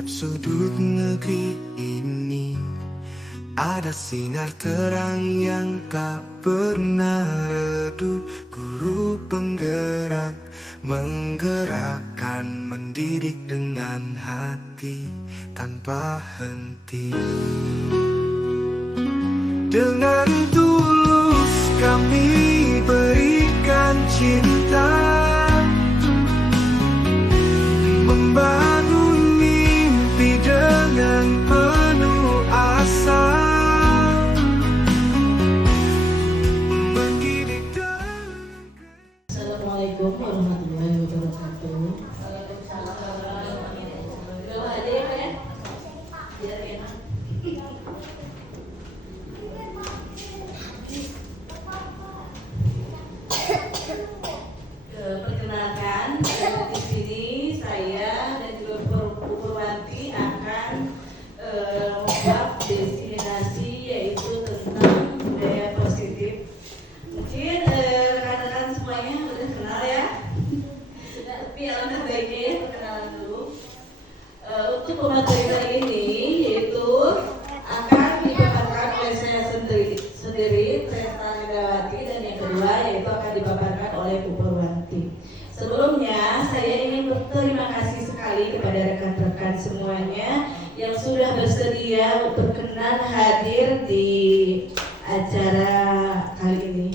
setiap sudut negeri ini ada sinar terang yang tak pernah redup. Guru penggerak, menggerakkan, mendidik dengan hati tanpa henti. Dengan tulus kami berikan cinta, membangun mimpi dengan penuh asa, mendidik dan... Assalamualaikum warahmatullahi wabarakatuh. Bawa aja ya Pak ya, biar enak. Perkenalkan, di sini saya dan juga Bu Purwanti akan membuat destinasi yaitu tentang budaya positif. Mungkin rekan-rekan semuanya udah kenal ya, sudah, tapi alangkah baiknya ya perkenalan dulu. Untuk pemateri kali ini yaitu akan dipaparkan oleh saya sendiri Tresta Megawati, dan yang kedua yaitu akan dipaparkan oleh Bu Purwanti. Sebelumnya saya ingin berterima kasih sekali kepada rekan-rekan semuanya yang sudah bersedia berkenan hadir di acara kali ini.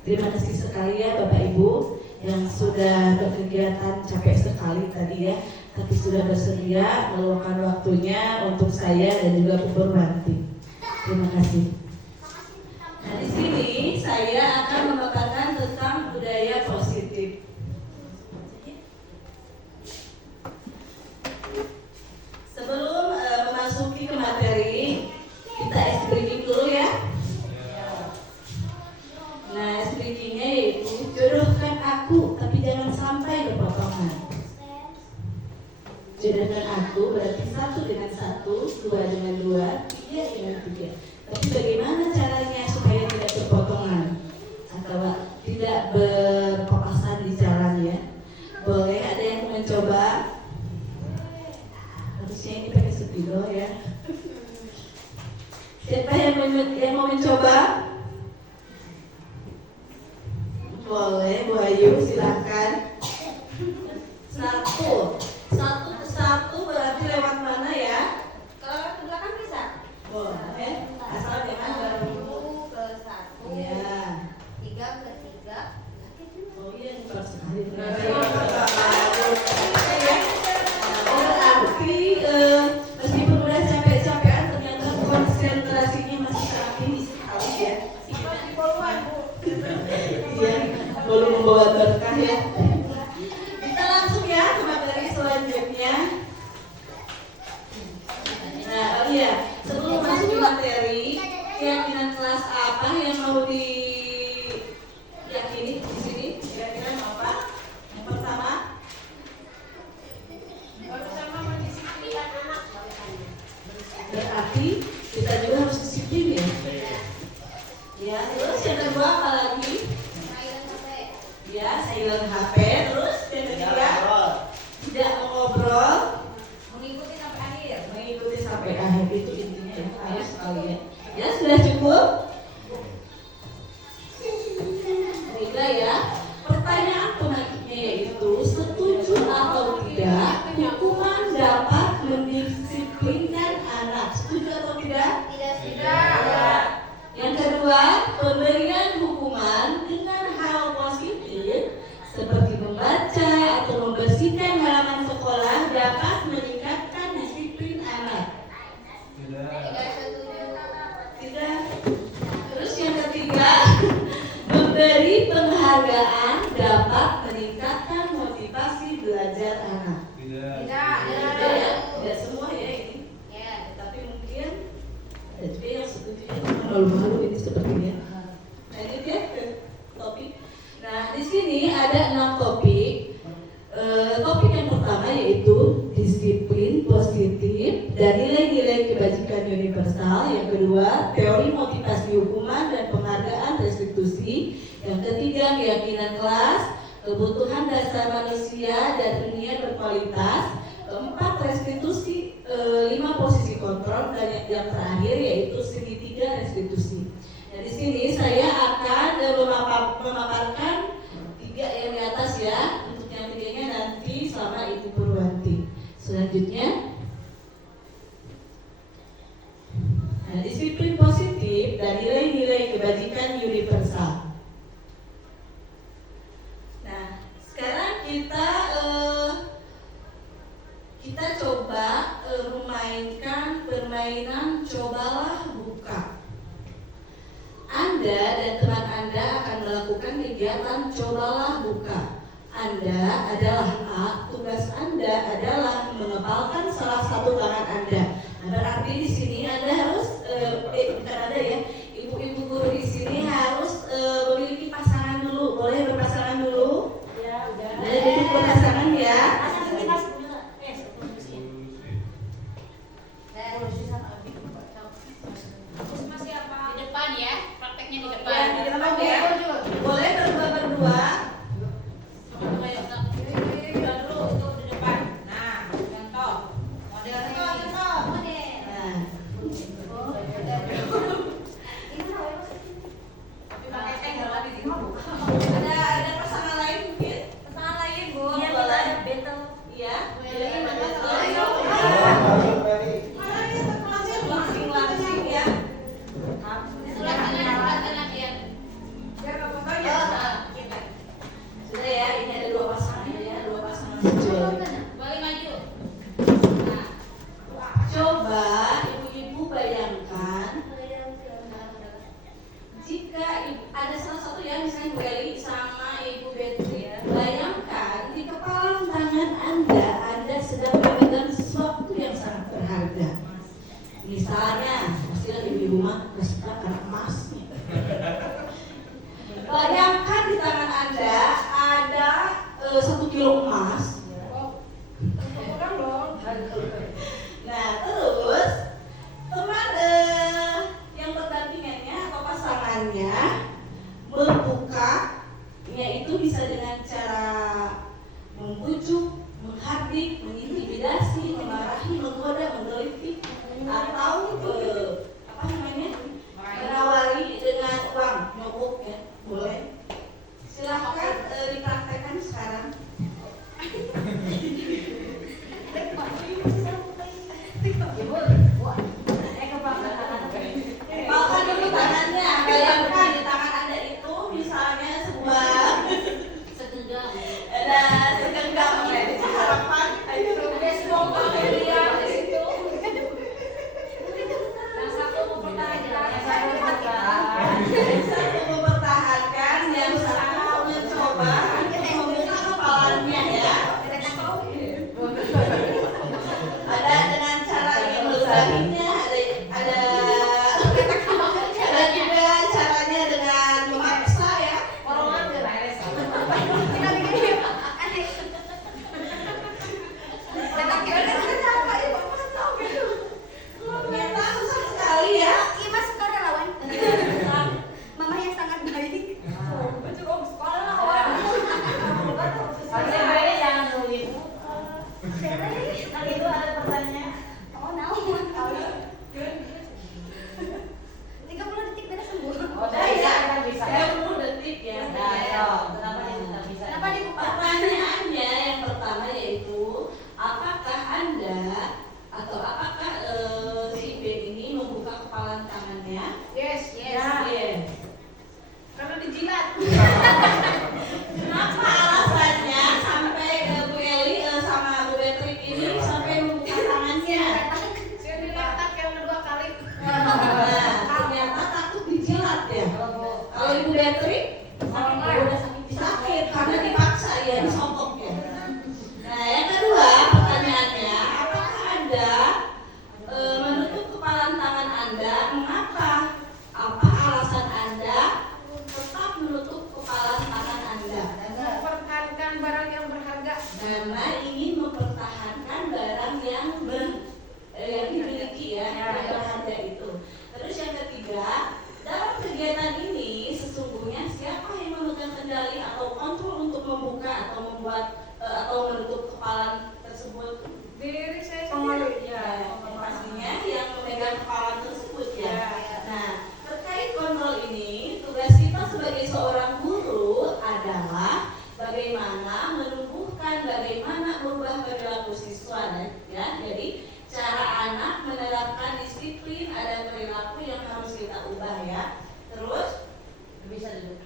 Terima kasih sekali ya Bapak Ibu yang sudah berkegiatan capek sekali tadi ya, tapi sudah bersedia meluangkan waktunya untuk saya dan juga Bu Purwanti. Terima kasih. Nah, di sini saya akan memaparkan tentang budaya positif. Sebelum memasuki ke materi, kita ice breaking dulu ya. Nah, ice breakingnya yaitu jodohkan aku, tapi jangan sampai berpotongan. Jodohkan aku berarti 1 dengan 1, 2 dengan 2, 3 dengan 3. Tapi bagaimana caranya supaya tidak berpotongan atau tidak berpapasan di jalannya? Boleh ada yang mau mencoba? Harusnya ini pakai spidol ya. Siapa yang mau mencoba? Boleh, Bu Ayu, silakan. 1 ke 1 berarti lewat mana ya? Kalau ke belakang bisa? Boleh, asal jangan baru. 1 ke 1. Iya. 3 ke 3. Oh iya, ini sekali. Berarti meskipun udah capek-capekan ternyata konsentrasinya masih sangat tinggi sekali ya. Iya, belum membawa berkah ya. Kita langsung ya ke materi selanjutnya. Nah, oh iya, sebelum masuk ke materi, keyakinan kelas apa yang mau diyakini di sini? Keyakinan apa? Yang pertama, mendisiplinkan anak. berarti kita juga harus disiplin ya. Ya, terus yang kedua apa lagi? Silent HP. Ya, silent HP. Terus yang ketiga, tidak mengobrol, Mengikuti sampai akhir. mengikuti sampai akhir. Itu intinya ya, harus sekali ya. Ya, sudah cukup? Tiga ya. Pertanyaan penagihnya yaitu, setuju atau tidak hukuman dapat mendisiplinkan anak? Setuju atau tidak? Tidak. Yang kedua, pemberian hukuman dengan hal positif seperti membaca atau membersihkan halaman sekolah dapat meningkatkan disiplin anak. Tidak setuju. Tidak. Terus yang ketiga, memberi penghargaan dapat meningkatkan motivasi belajar anak. Tidak. Tidak semua ya ini. Ya. Tapi mungkin ada juga yang setuju malu-malu ini sepertinya. Lanjut ya ke topik. Nah, di sini ada 6 topik. Topik yang pertama yaitu disiplin positif dan nilai-nilai kebajikan universal. Yang kedua, teori motivasi hukuman dan penghargaan restitusi. Yang ketiga, keyakinan kelas, kebutuhan dasar manusia dan hunian berkualitas. keempat restitusi, 5 posisi kontrol, dan yang terakhir yaitu segitiga restitusi. Nah, di sini saya akan memaparkan 3 yang di atas ya. Untuk yang 3-nya nanti sama Ibu Purwanti. Selanjutnya, nah, disiplin positif dan nilai-nilai kebajikan universal. Nah, sekarang kita coba memainkan permainan cobalah buka. Anda dan teman Anda akan melakukan kegiatan cobalah buka. Anda adalah A, tugas Anda adalah mengepalkan salah satu tangan Anda. Nah, berarti di sini Anda harus, bukan Anda ya, ibu-ibu guru di sini harus memiliki pasangan dulu. Boleh berpasangan dulu? Ya, udah. Jadi berpasangan ya. Masih apa? Di depan ya, prakteknya di Ya, depan. di depan ya. Boleh berdua-berdua. Dulu itu di depan. Nah, contoh. Modelnya ini. Nah, Tapi pakai tank kalau di rumah bukan. ada pasangan lain mungkin? Pasangan lain, Bu. Iya, Boleh. battle. Iya. Iya, mana? Langsing ya. Sudah sana ya. Sudah ya, ini ada 2 pasangan ya, 2 pasangan muncul. Boleh maju. Nah, Coba ibu-ibu bayangkan jika ada salah satu ya, misalnya Bu Eli sama Ibu Betty ya, bayangkan di kepala tangan Anda sedang memegang sesuatu yang sangat berharga. Misalnya, pastilah di rumah kesukaan karena emas. Bayangkan di tangan Anda ada 1 kilo emas. Nah, terus teman yang berdampingannya atau pasangannya membuka, yaitu bisa dengan cara membujuk, menghardik, mengintimidasi, memarahi, menggoda, menggelitik, atau menawari dengan uang nyogok ya, boleh. Silahkan dipraktekkan sekarang. Kepalkan dulu tangannya, bayangkan di tangan Anda itu misalnya sebuah ada segenggam ya, harapan yang satu mempertahankan. satu mempertahankan, yang satu mencoba membuka kepalanya ya. Ada dengan cara ingin meludahinya, ada juga caranya dengan memaksa ya. Ternyata susah sekali ya. Mama yang sangat baik. Jangan nulis. Nanti itu ada pertanyaan. Oh, naon? disiplin, ada perilaku yang harus kita ubah ya. Terus Bisa duduk.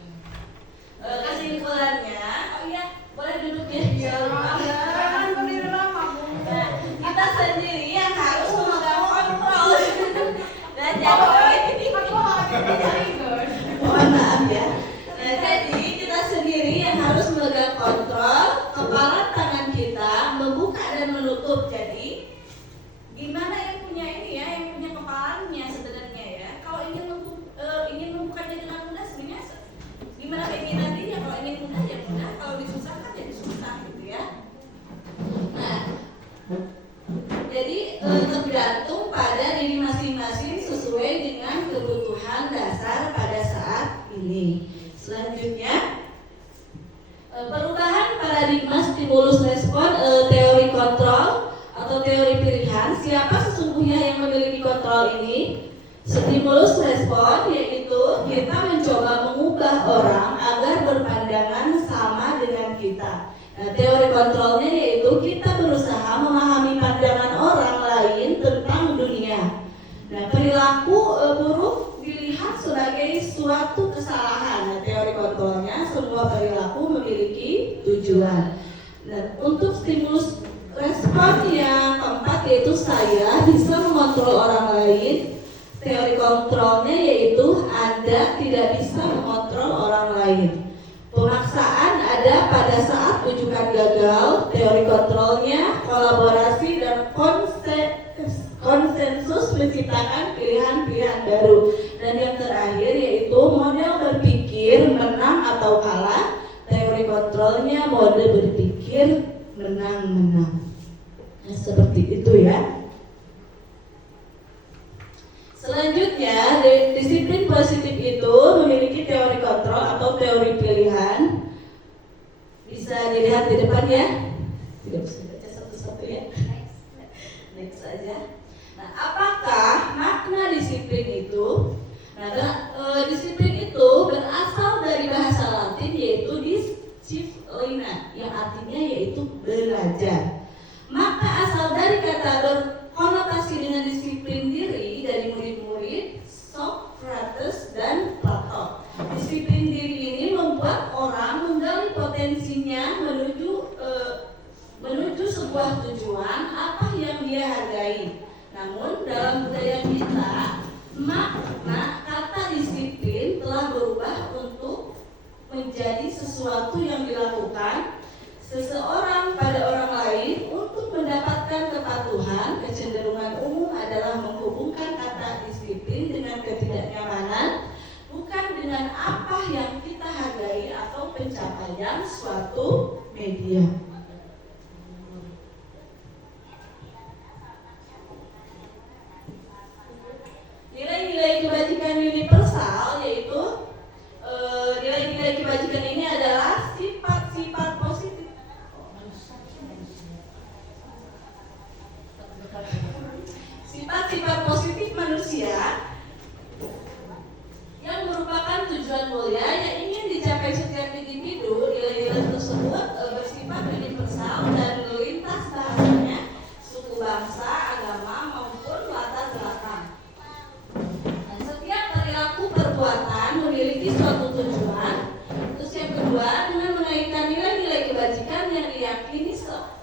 kesimpulannya, oh iya boleh duduk ya. Jangan berdiri lama, Bu. Nah, kita sendiri yang harus memegang kontrol. Dan jadi mohon maaf ya. Nah, jadi kita sendiri yang harus memegang kontrol kepala tangan kita, membuka dan menutup. Jadi gimana yang punya ini ya, yang punya kepalanya sebenarnya ya. Kalau ingin membukanya dengan mudah sebenarnya gimana keinginannya? Kalau ingin mudah ya mudah, kalau disusahkan jadi susah gitu ya. Nah, jadi tergantung pada diri masing-masing sesuai dengan kebutuhan dasar pada saat ini. Selanjutnya, perubahan paradigma stimulus respon, teori kontrol atau teori pilihan. Siapa sesungguhnya yang memiliki kontrol ini? Stimulus respon, yaitu kita mencoba mengubah orang agar berpandangan sama dengan kita. Nah, teori kontrolnya yaitu kita berusaha memahami pandangan orang lain tentang dunia. Nah, perilaku buruk dilihat sebagai suatu kesalahan. Nah, teori kontrolnya semua perilaku memiliki tujuan. Nah, untuk stimulus respon yang keempat yaitu saya bisa mengontrol orang lain. Teori kontrolnya yaitu Anda tidak bisa mengontrol orang lain. Pemaksaan ada pada saat rujukan gagal. Teori kontrolnya kolaborasi dan konsensus menciptakan pilihan-pilihan baru. Dan yang terakhir yaitu model berpikir menang atau kalah. Teori kontrolnya model berpikir menang-menang. Nah, seperti itu ya. Selanjutnya, disiplin positif itu memiliki teori kontrol atau teori pilihan. Bisa dilihat di depan ya. Tidak bisa baca satu-satu ya. Next saja. Nah, apakah makna disiplin itu? Nah, disiplin itu berasal dari bahasa Latin yaitu disciplina, yang artinya yaitu belajar. Maka asal dari kata berkonotasi dengan disiplin diri dari murid-murid Socrates dan Plato. Disiplin diri ini membuat orang menggali potensinya menuju sebuah tujuan apa yang dia hargai. Namun dalam budaya kita, makna kata disiplin telah berubah untuk menjadi sesuatu yang dilakukan seseorang pada orang lain untuk mendapatkan kepatuhan. Kecenderungan umum adalah menghubungkan kata disiplin dengan ketidaknyamanan, bukan dengan apa yang kita hargai atau pencapaian suatu media. Nilai-nilai kebajikan universal yaitu nilai-nilai kebajikan ini adalah sifat-sifat positif. Sifat-sifat positif manusia yang merupakan tujuan mulia yang ingin dicapai setiap individu. Nilai-nilai tersebut bersifat universal dan melintas bahasanya, suku, bangsa, agama maupun latar belakang. Dan setiap perilaku perbuatan memiliki suatu tujuan. Terus yang kedua, dengan mengaitkan nilai-nilai kebajikan yang diyakini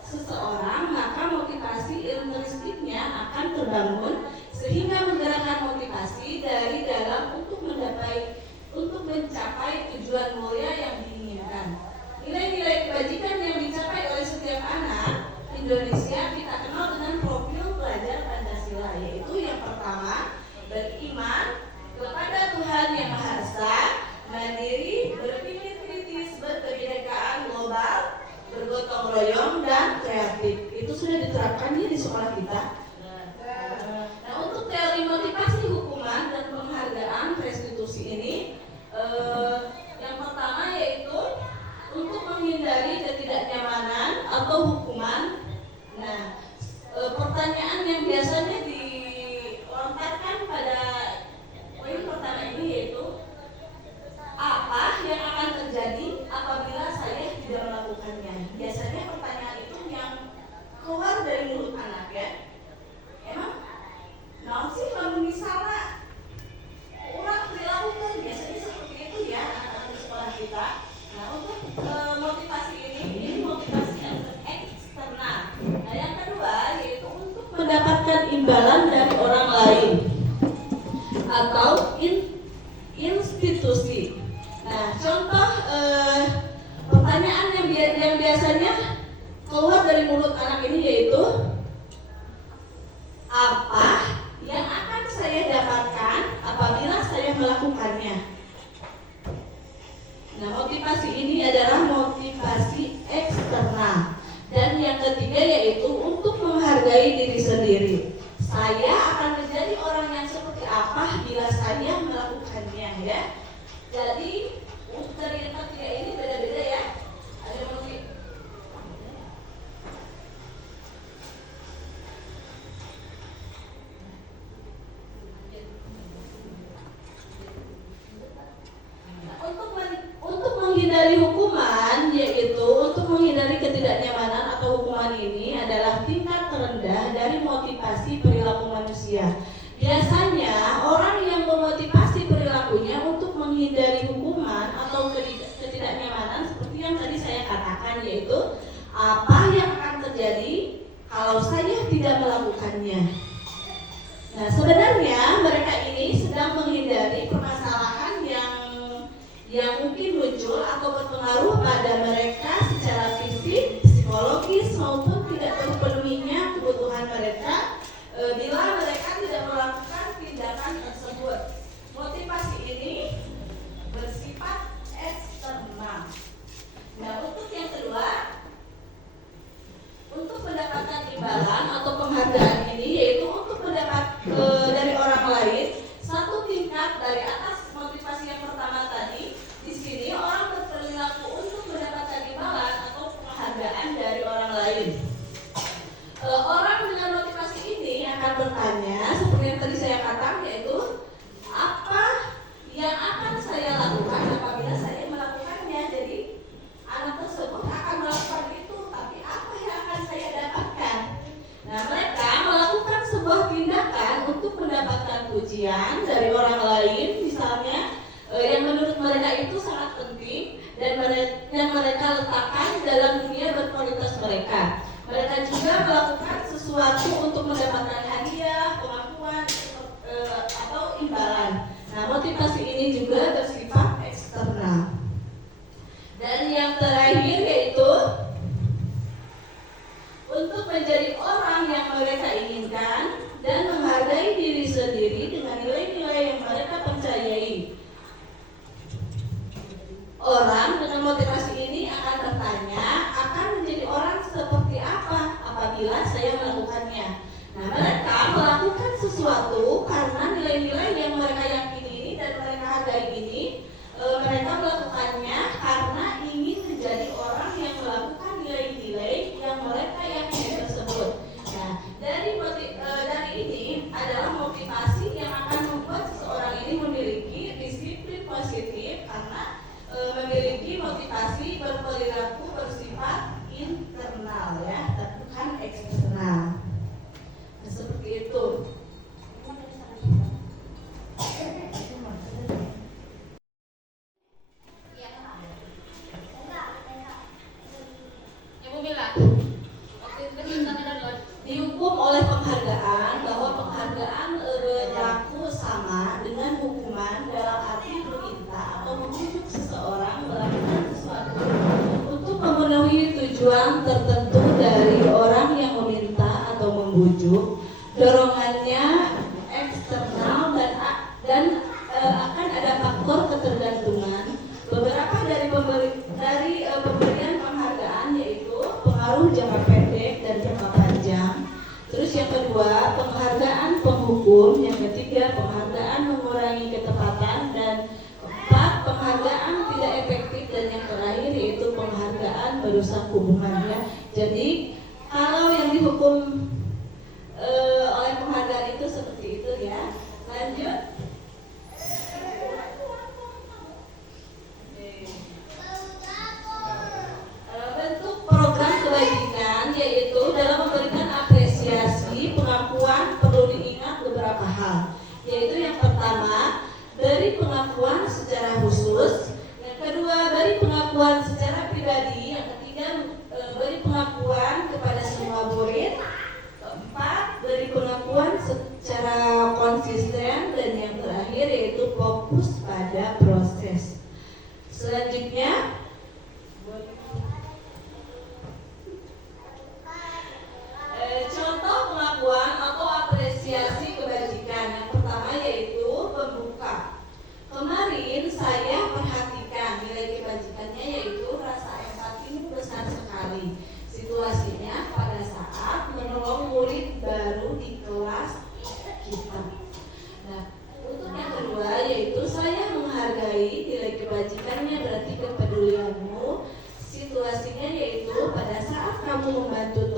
seseorang, maka motivasi intrinstiknya akan terbangun sehingga menggerakkan motivasi dari dalam untuk mencapai tujuan mulia yang diinginkan. Nilai-nilai kebajikan yang dicapai oleh setiap anak Indonesia kita kenal dengan profil pelajar Pancasila, yaitu yang pertama, beriman kepada Tuhan Yang Maha Esa, mandiri, berpikir kritis, berkebinekaan global, bergotong royong, dan kreatif. Itu sudah diterapkan di sekolah kita. Nah, untuk teori motivasi hukuman dan penghargaan restitusi ini, yang pertama yaitu untuk menghindari ketidaknyamanan atau hukuman. Nah, pertanyaan yang biasanya dilontarkan pada poin pertama ini yaitu apa yang akan terjadi apabila saya tidak melakukannya. Biasanya pertanyaan itu yang keluar dari mulut anak ya. apa bila saya melakukannya ya. Jadi dari yang ketiga ini beda-beda ya. Ada yang mau untuk menghindari hukuman, yaitu untuk menghindari ketidaknyamanan atau hukuman ini adalah tingkat terendah dari motivasi perilaku manusia. Biasanya orang yang memotivasi perilakunya untuk menghindari hukuman atau ketidaknyamanan seperti yang tadi saya katakan, yaitu apa yang akan terjadi kalau saya tidak melakukannya. Nah, sebenarnya mereka ini sedang menghindari permasalahan yang mungkin muncul atau berpengaruh pada mereka secara fisik, psikologis maupun tidak terpenuhinya kebutuhan mereka bila mereka tidak melakukan tindakan tersebut. Motivasi ini bersifat eksternal. Nah, untuk yang kedua, untuk mendapatkan imbalan atau penghargaan ini yaitu untuk mendapat dari orang lain satu tingkat dari atas motivasi yang pertama tadi. Di sini orang berperilaku untuk mendapatkan imbalan atau penghargaan dari orang lain. Orang dengan motivasi ini akan bertanya seperti yang tadi saya katakan, yaitu apa yang akan saya lakukan apabila saya melakukannya. Jadi anak tersebut akan melakukan itu, tapi apa yang akan saya dapatkan? Nah, mereka melakukan sebuah tindakan untuk mendapatkan pujian dari orang lain, misalnya yang menurut mereka itu sangat penting dan yang mereka letakkan dalam dunia berkualitas mereka. Mereka juga melakukan sesuatu untuk mendapatkan hadiah, pengakuan atau imbalan. Nah, motivasi ini juga bersifat eksternal. Dan yang terakhir yaitu untuk menjadi orang yang mereka inginkan dan menghargai diri sendiri dengan nilai-nilai yang mereka percayai. Orang dengan motivasi ini akan bertanya, akan menjadi orang seperti apa apabila saya melakukannya. Nah, mereka melakukan sesuatu karena nilai-nilai yang mereka yakini ini dan mereka hargai ini. Mereka melakukannya karena ingin menjadi orang yang melakukan nilai-nilai yang mereka yakini tersebut. Nah, dari ini adalah motivasi yang akan membuat seseorang ini memiliki disiplin positif karena memiliki motivasi berperilaku bersifat internal ya, bukan eksternal. Nah, seperti itu. Ibu bilang, waktu itu kan Dihukum oleh penghargaan bahwa penghargaan berlaku sama dengan hukuman dalam arti meminta atau membujuk seseorang melakukan sesuatu untuk memenuhi tujuan tertentu dari orang yang meminta atau membujuk. Dorongannya eksternal dan akan ada faktor ketergantungan. Beberapa dari pemberian penghargaan yaitu pengaruh jangka pendek dan jangka panjang. Terus yang kedua, penghargaan penghukum. Yang ketiga, penghargaan mengurangi ketepatan. Dan keempat, penghargaan tidak efektif. Dan yang terakhir yaitu penghargaan merusak hubungannya. Jadi kalau yang dihukum oleh penghargaan itu seperti itu ya. Lanjut. Bentuk program kebajikan yaitu dalam memberikan apresiasi, pengakuan perlu diingat beberapa hal. Yaitu yang pertama, dari pengakuan secara khusus. Yang kedua, dari pengakuan secara pribadi. Yang ketiga, beri pengakuan kepada semua murid. Keempat, beri pengakuan secara konsisten. Dan yang terakhir yaitu fokus pada proses. Selanjutnya, contoh pengakuan atau apresiasi kebajikan. Yang pertama yaitu pembuka. Kemarin saya perhatikan nilai kebajikannya yaitu rasa empatimu besar sekali. Situasinya pada saat menolong murid baru di kelas kita. Nah, kebajikannya berarti kepedulianmu. Situasinya yaitu pada saat kamu membantu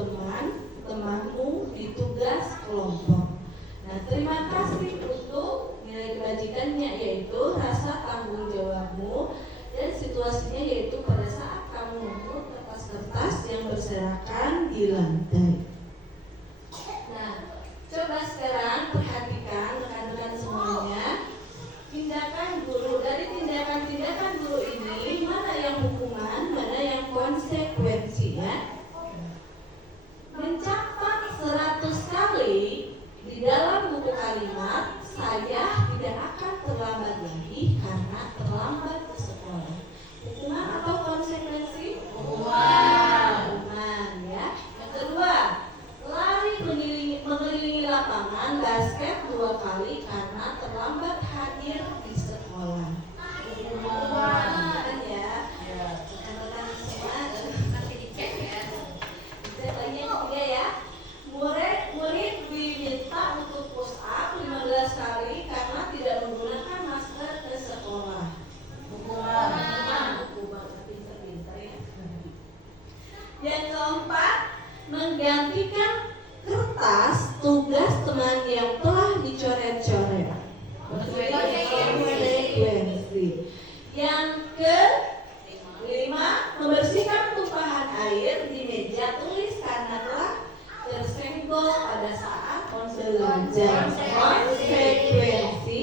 temanmu di tugas kelompok. Nah, terima kasih untuk nilai kebajikannya yaitu rasa tanggung jawabmu, dan situasinya yaitu pada saat kamu memungut kertas-kertas yang berserakan di lantai. Nah, coba sekarang perhatikan rekan-rekan semuanya, tindakan guru. Dari tindakan-tindakan guru ini, mana yang hukuman, mana yang konsekuensi ya. Mencatat 100 kali di dalam buku kalimat, saya tidak akan terlambat lagi karena terlambat ke sekolah. Hukuman atau konsekuensi? Hukuman ya. Yang kedua, lari mengelilingi lapangan basket 2 kali karena terlambat hadir di sekolah. Hukuman ya. Rekan-rekan semua, Nanti dicek ya. cek lagi yang ketiga ya. Murid diminta untuk push up 15 kali karena tidak menggunakan masker ke sekolah. Hukuman. Pintar-pintar ya. Yang keempat, menggantikan kertas tugas teman yang telah dicoret-coret. Konsekuensi. Yang kelima, membersihkan tumpahan air di meja tulis karena telah tersenggol pada saat belajar. Konsekuensi,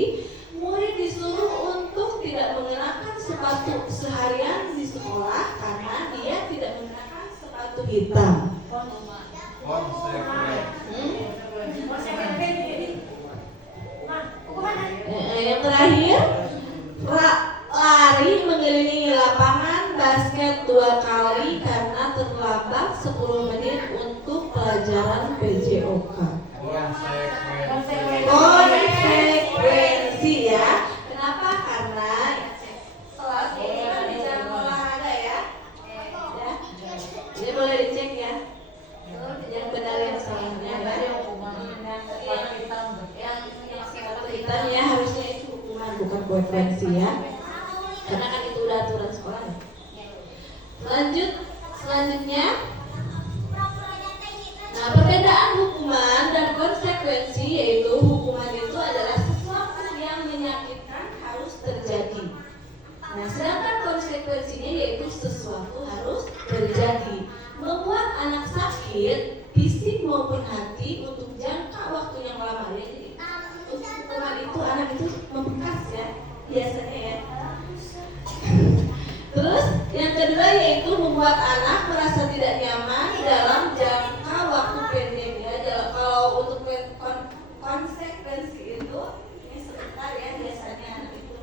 murid disuruh untuk tidak mengenakan sepatu seharian di sekolah karena dia tidak mengenakan sepatu hitam. Yang terakhir, lari mengelilingi lapangan basket 2 kali karena terlambat 10 menit untuk pelajaran PJOK. Konsekuensi ya. Kenapa? Karena kelas ini kan di jam olahraga ya. Jadi boleh dicek ya. Yang benar yang salahnya yang ya harusnya itu hukuman bukan konsekuensi ya. Karena kan itu udah aturan sekolah ya. Selanjutnya. Nah, perbedaan hukuman dan konsekuensi yaitu hukuman itu adalah sesuatu yang menyakitkan harus terjadi. Nah, sedangkan konsekuensinya yaitu sesuatu harus terjadi. Membuat anak sakit, fisik maupun hati untuk jangka waktu yang lama. Jadi hukuman itu anak itu membekas ya, biasanya ya. Terus yang kedua yaitu membuat anak merasa tidak nyaman dalam jangka waktu pendek ya. Kalau untuk konsekuensi itu ini sebentar ya biasanya anak itu.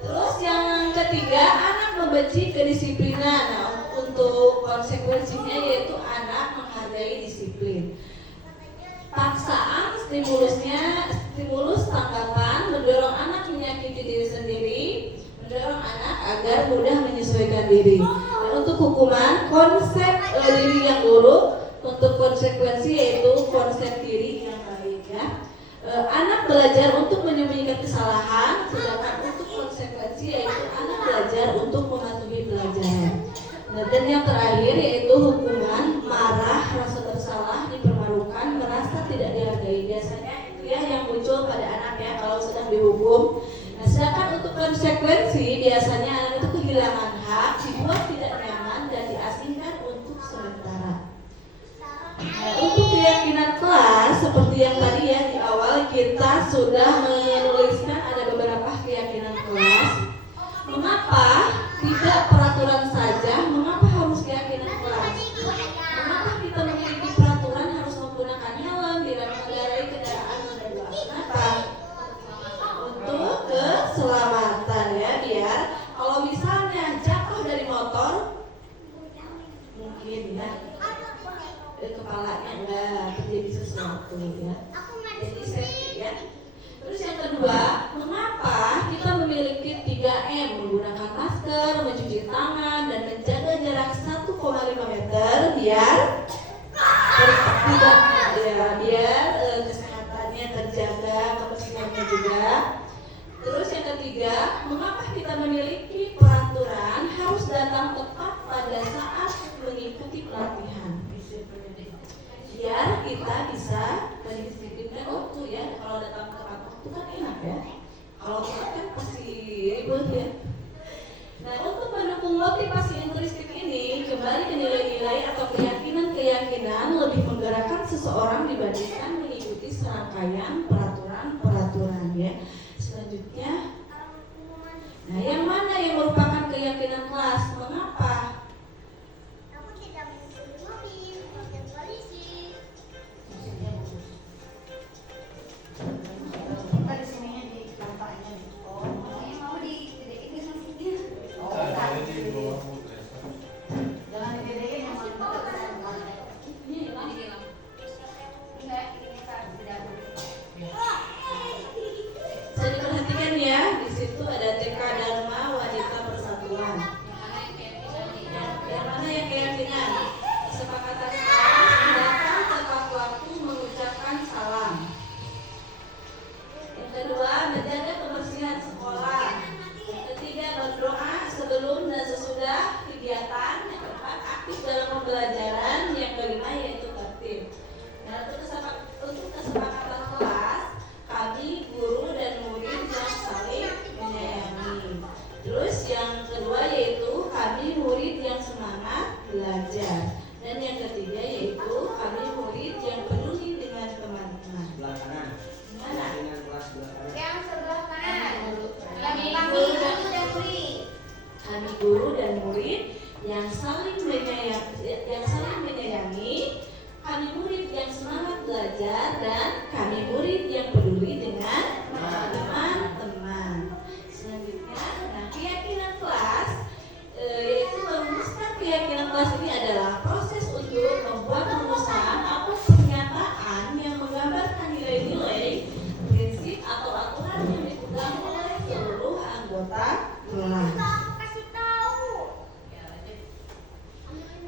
Terus yang ketiga, anak membenci kedisiplinan. Nah, untuk konsekuensinya yaitu anak menghargai disiplin. Paksaan, stimulus tanggapan, mendorong anak menyakiti diri sendiri, mendorong anak agar mudah menyesuaikan diri. Dan untuk hukuman, konsep diri yang buruk. Untuk konsekuensi yaitu konsep diri yang baik ya. Anak belajar untuk menyembunyikan kesalahan, sedangkan untuk konsekuensi yaitu anak belajar untuk mematuhi pelajaran. Nah, dan yang terakhir yaitu hukuman, marah, rasa bersalah, dipermalukan, merasa tidak dihargai. Biasanya itu ya yang muncul pada anak ya kalau sedang dihukum. Nah, sedangkan untuk konsekuensi biasanya anak itu kehilangan hak, dibuat tidak nyaman dan diasingkan untuk sementara. Nah, untuk keyakinan kelas seperti yang tadi ya di awal kita sudah menuliskan ada beberapa keyakinan kelas. Mengapa tidak peraturan saja? Mengapa harus keyakinan kelas? Mengapa kita memiliki peraturan harus menggunakan helm, tidak mengendarai kendaraan roda 2? Kenapa? Untuk keselamatan ya, biar kalau misalnya jatuh dari motor mungkin ya kepalanya enggak terjadi sesuatu ya. Jadi safety ya. Terus yang kedua, mengapa kita memiliki 3M, menggunakan masker, mencuci tangan, dan menjaga jarak 1,5 meter biar kesehatannya terjaga, kebersihannya juga. Terus yang ketiga, mengapa kita kita memiliki peraturan harus datang tepat pada saat mengikuti pelatihan. Biar kita bisa mendisiplinkan waktu ya. Kalau datang tepat waktu kan enak ya. Kalau tepat kan pasti ribet ya. Nah, untuk mendukung motivasi intrinsik ini, kembali ke nilai-nilai atau keyakinan-keyakinan lebih menggerakkan seseorang dibandingkan mengikuti serangkaian peraturan-peraturan ya. Selanjutnya, nah yang mana yang merupakan keyakinan kelas? Mengapa? Aku tidak mencuri mobil dan polisi. Apa di sininya di lampaknya nih? Oh, Saya mau digedein ke sini. oh, jangan digedein yang mana. Enggak, ini Kak, tidak boleh. Bisa diperhatikan ya, di situ ada TK Dharma Wanita Persatuan. Yang mana yang keyakinan? Kesepakatan kelas datang tepat waktu mengucapkan salam. Yang kedua, menjaga kebersihan sekolah. Yang ketiga, berdoa sebelum dan sesudah kegiatan. Yang keempat, aktif dalam pembelajaran. Yang kelima, yaitu tertib. Nah, untuk kesepakatan kelas, kami guru dan murid yang saling menyayangi. Terus yang kedua yaitu kami murid yang semangat belajar. Dan yang ketiga yaitu kami murid yang peduli dengan teman-teman. Belakangan. Mana? Dengan kelas belakangan. Yang sebelah kanan. Kami Kami guru guru dan dan murid. kami guru dan murid yang saling menyayangi, kami murid yang semangat belajar, dan kami murid yang peduli dengan teman-teman. Selanjutnya, nah keyakinan kelas yaitu merumuskan keyakinan kelas ini adalah proses untuk membuat rumusan atau pernyataan yang menggambarkan nilai-nilai, prinsip atau aturan yang dipegang oleh seluruh anggota kelas. Aku kasih tahu.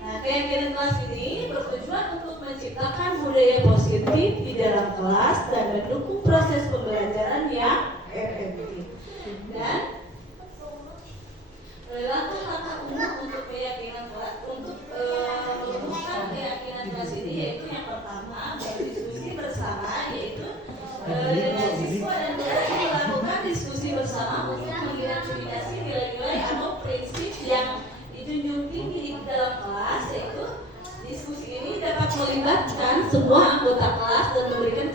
Nah, keyakinan kelas ini bertujuan untuk menciptakan budaya positif di dalam kelas dan mendukung proses pembelajaran yang efektif. Dan langkah-langkah umum untuk keyakinan kelas, untuk merumuskan keyakinan kelas ini yaitu yang pertama berdiskusi bersama, yaitu dengan siswa dan guru melakukan diskusi bersama untuk mengidentifikasi nilai-nilai atau prinsip yang dijunjung tinggi di dalam kelas, yaitu diskusi ini dapat melibatkan semua anggota kelas dan memberikan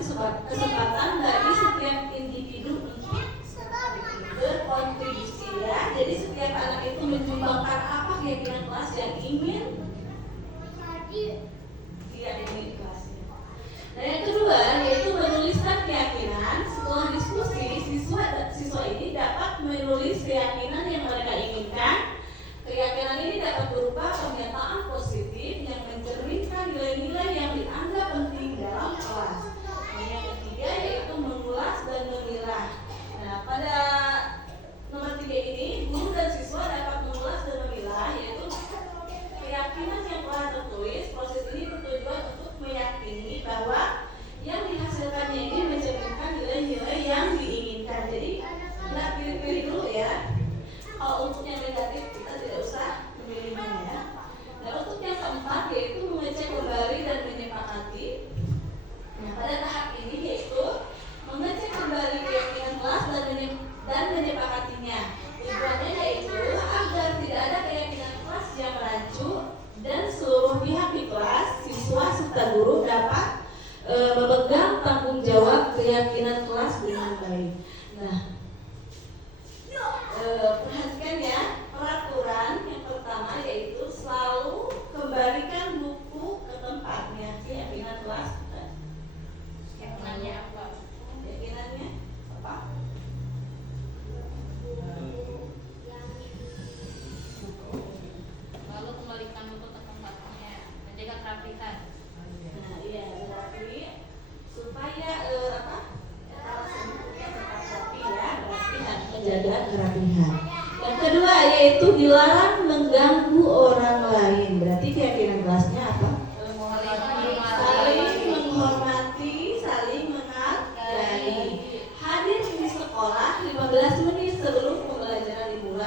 kesempatan bagi setiap individu untuk berkontribusi ya. Jadi setiap anak itu menyumbangkan apa keyakinan kelas yang ingin diyakini di kelasnya. Nah yang kedua yaitu menuliskan keyakinan. Setelah diskusi, siswa ini dapat menulis keyakinan yang mereka inginkan. Keyakinan ini dapat berupa pernyataan positif yang mencerminkan nilai-nilai yang dianggap penting dalam kelas. Dan yang ketiga yaitu mengulas dan memilah. Nah, pada nomor 3 ini, guru dan siswa dapat mengulas dan memilah, yaitu keyakinan yang telah tertulis. Proses ini bertujuan untuk meyakini bahwa yang dihasilkannya ini mencerminkan nilai-nilai yang diinginkan. Jadi, nggak pilih-pilih dulu ya. Kalau untuk yang negatif kita tidak usah memilihnya ya. Nah, untuk yang keempat yaitu mengecek kembali dan menyepakati. Nah, pada tahap ini yaitu mengecek kembali keyakinan kelas dan menyepakatinya. Tujuannya yaitu agar tidak ada keyakinan kelas yang rancu dan seluruh pihak di kelas, siswa serta guru dapat memegang tanggung jawab keyakinan kelas dengan baik. Nah, perhatikan ya, peraturan yang pertama yaitu selalu kembalikan buku ke tempatnya. Keyakinan kelas Keyakinannya apa? keyakinannya apa? Lalu kembalikan buku ke tempatnya, menjaga kerapihan. Nah, iya berarti supaya apa? Bukunya tetap rapi ya, berarti harus menjaga kerapihan. Yang kedua yaitu dilarang mengganggu orang lain. Berarti keyakinan kelasnya apa? Saling menghormati, saling menghargai. Hadir di sekolah 15 menit sebelum pembelajaran dimulai.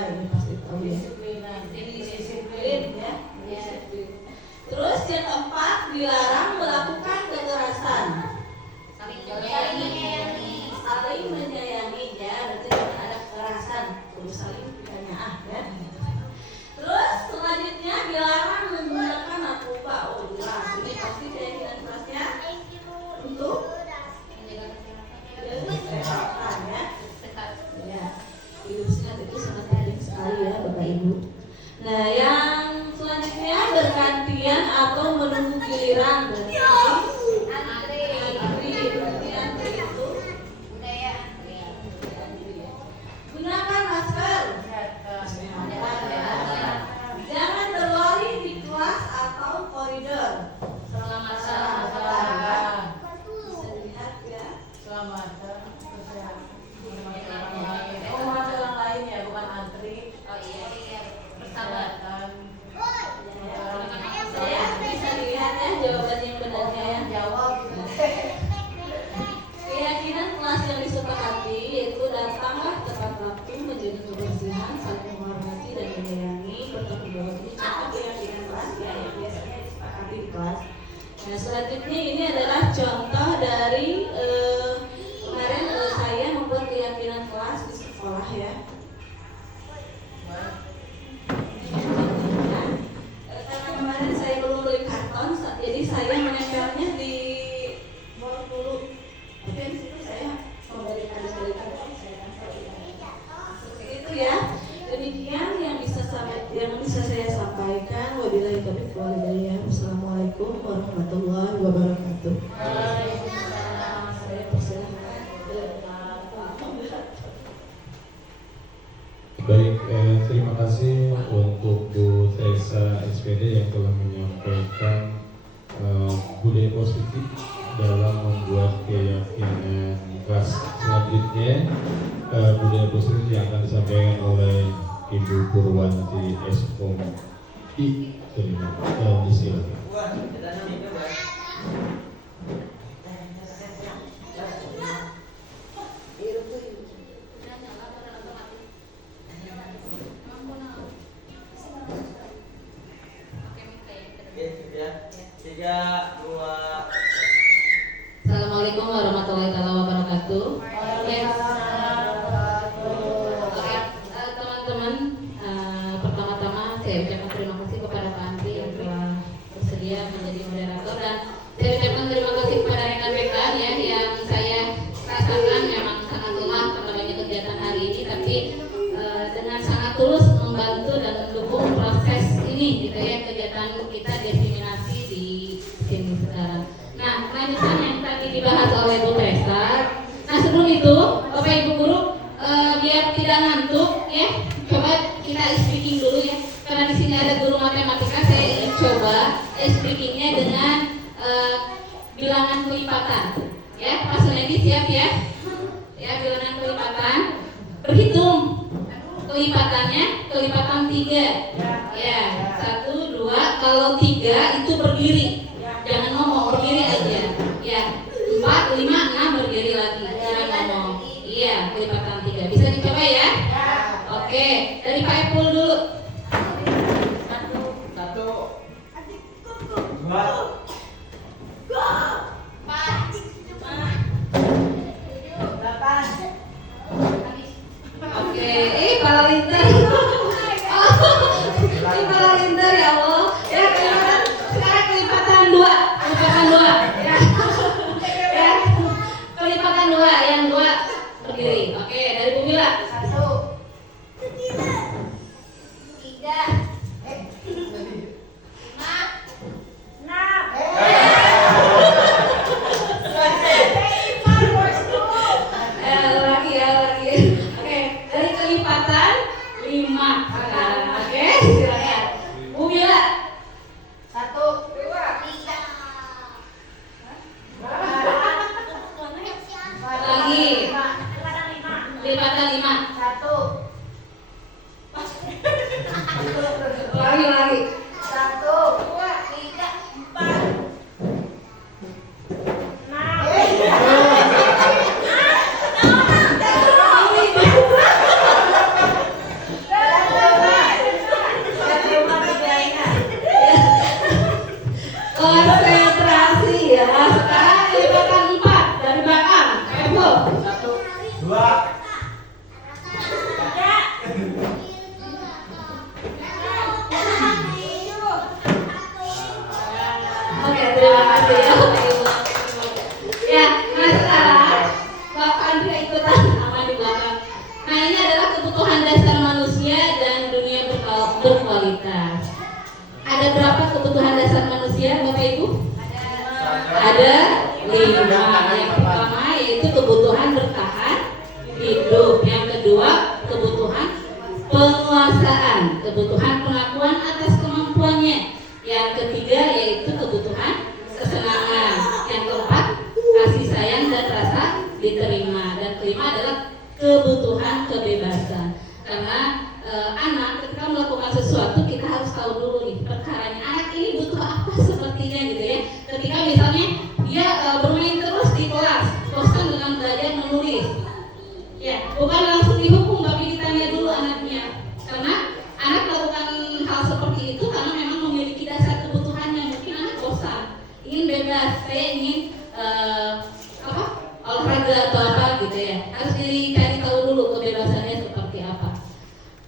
Oh, ada yang lain ya, bukan antri. Oh iya, persahabatan. Saya bisa dilihat ya jawaban yang benarnya ya. Jawab. Keyakinan kelas yang disepakati yaitu datanglah tepat waktu, menjaga kebersihan, saling menghormati dan menyayangi, bertanggung jawab. Ini contoh keyakinan kelas ya yang biasanya disepakati di kelas. Nah selanjutnya ini adalah contoh dari kemarin saya membuat keyakinan kelas di sekolah ya. Karena kemarin saya belum beli karton, jadi saya menempelnya di bawah dulu. Tapi di situ saya memberikan karton, saya tempel seperti itu ya. Demikian yang bisa saya sampaikan. Wabillahi taufiq wal hidayah. Wassalamualaikum warahmatullahi wabarakatuh. Saya persilahkan ke Pak. Baik, terima kasih untuk Bu Tessa SPD yang telah menyampaikan budaya positif dalam membuat keyakinan kelas. Selanjutnya budaya positif yang akan disampaikan oleh Ibu Purwanti Eskom I. Disilakan. Assalamualaikum warahmatullahi wabarakatuh. Teman-teman, pertama-tama saya ucapkan terima kasih kepada Pak Andri yang telah bersedia menjadi moderator, dan saya ucapkan terima kasih kepada rekan-rekan ya yang saya rasakan memang sangat lelah karena banyak kegiatan hari ini, tapi dengan sangat tulus membantu dan mendukung proses ini gitu ya, kegiatan kita diseminasi di sini sekarang. Nah, lanjutan yang tadi dibahas oleh Bu Tessa. Nah, sebelum itu, Bapak Ibu guru, biar tidak ngantuk ya, coba kita speaking dulu ya. Karena di sini ada guru matematika, saya ingin coba speakingnya dengan bilangan kelipatan. Ya, Pak Sunedi siap ya? Ya, bilangan kelipatan. Berhitung kelipatannya, kelipatan 3. Ya, 1, 2. Kalau 3 itu berdiri. Jangan ngomong, berdiri aja. Ya, 4, 5, 6 berdiri lagi. Jangan ngomong. Iya, kelipatan 3. Bisa dicoba ya? Oke, dari Pak Epul dulu. 1, 2. Oke, Paralinter. Ini Paralinter ya Allah. Ya, sekarang kelipatan 2. Kelipatan 2. Ya. Ya. Kelipatan 2, yang 2 berdiri. Oke, dari Bu Mila. 1, 3, 5, Lagi ya, lagi. Oke, dari kelipatan 5 sekarang. Oke, silakan. Bu Mila. 1, 2, 3. Lagi. Kelipatan 5. 1, Lagi. 1, 2, 3, 4. Konsentrasi ya. Sekarang kelipatan 4 dari belakang. Epul. 2. Oke, terima kasih ya. Ya, nah sekarang Bapak Andri ikutan sama di belakang. Nah, ini adalah kebutuhan dasar manusia dan dunia berkualitas. Ada berapa kebutuhan dasar manusia, Bapak Ibu? Ada 5. Yang pertama yaitu kebutuhan bertahan hidup. Yang kedua, kebutuhan penguasaan, kebutuhan pengakuan atas kemampuannya. Yang ketiga yaitu kebutuhan kesenangan. Yang keempat, kasih sayang dan rasa diterima. Nah, dan kelima adalah kebutuhan kebebasan. Karena anak ketika melakukan sesuatu kita harus tahu dulu nih perkaranya. Anak ini butuh apa sepertinya gitu ya. Ketika misalnya dia bermain terus di kelas, bosan dengan belajar menulis, ya bukan langsung dihukum tapi ditanya dulu anaknya. Karena anak melakukan hal seperti itu karena memang memiliki dasar kebutuhannya. Mungkin anak bosan, ingin bebas, saya ingin olahraga atau apa gitu ya. Harus dicari tahu dulu kebebasannya seperti apa.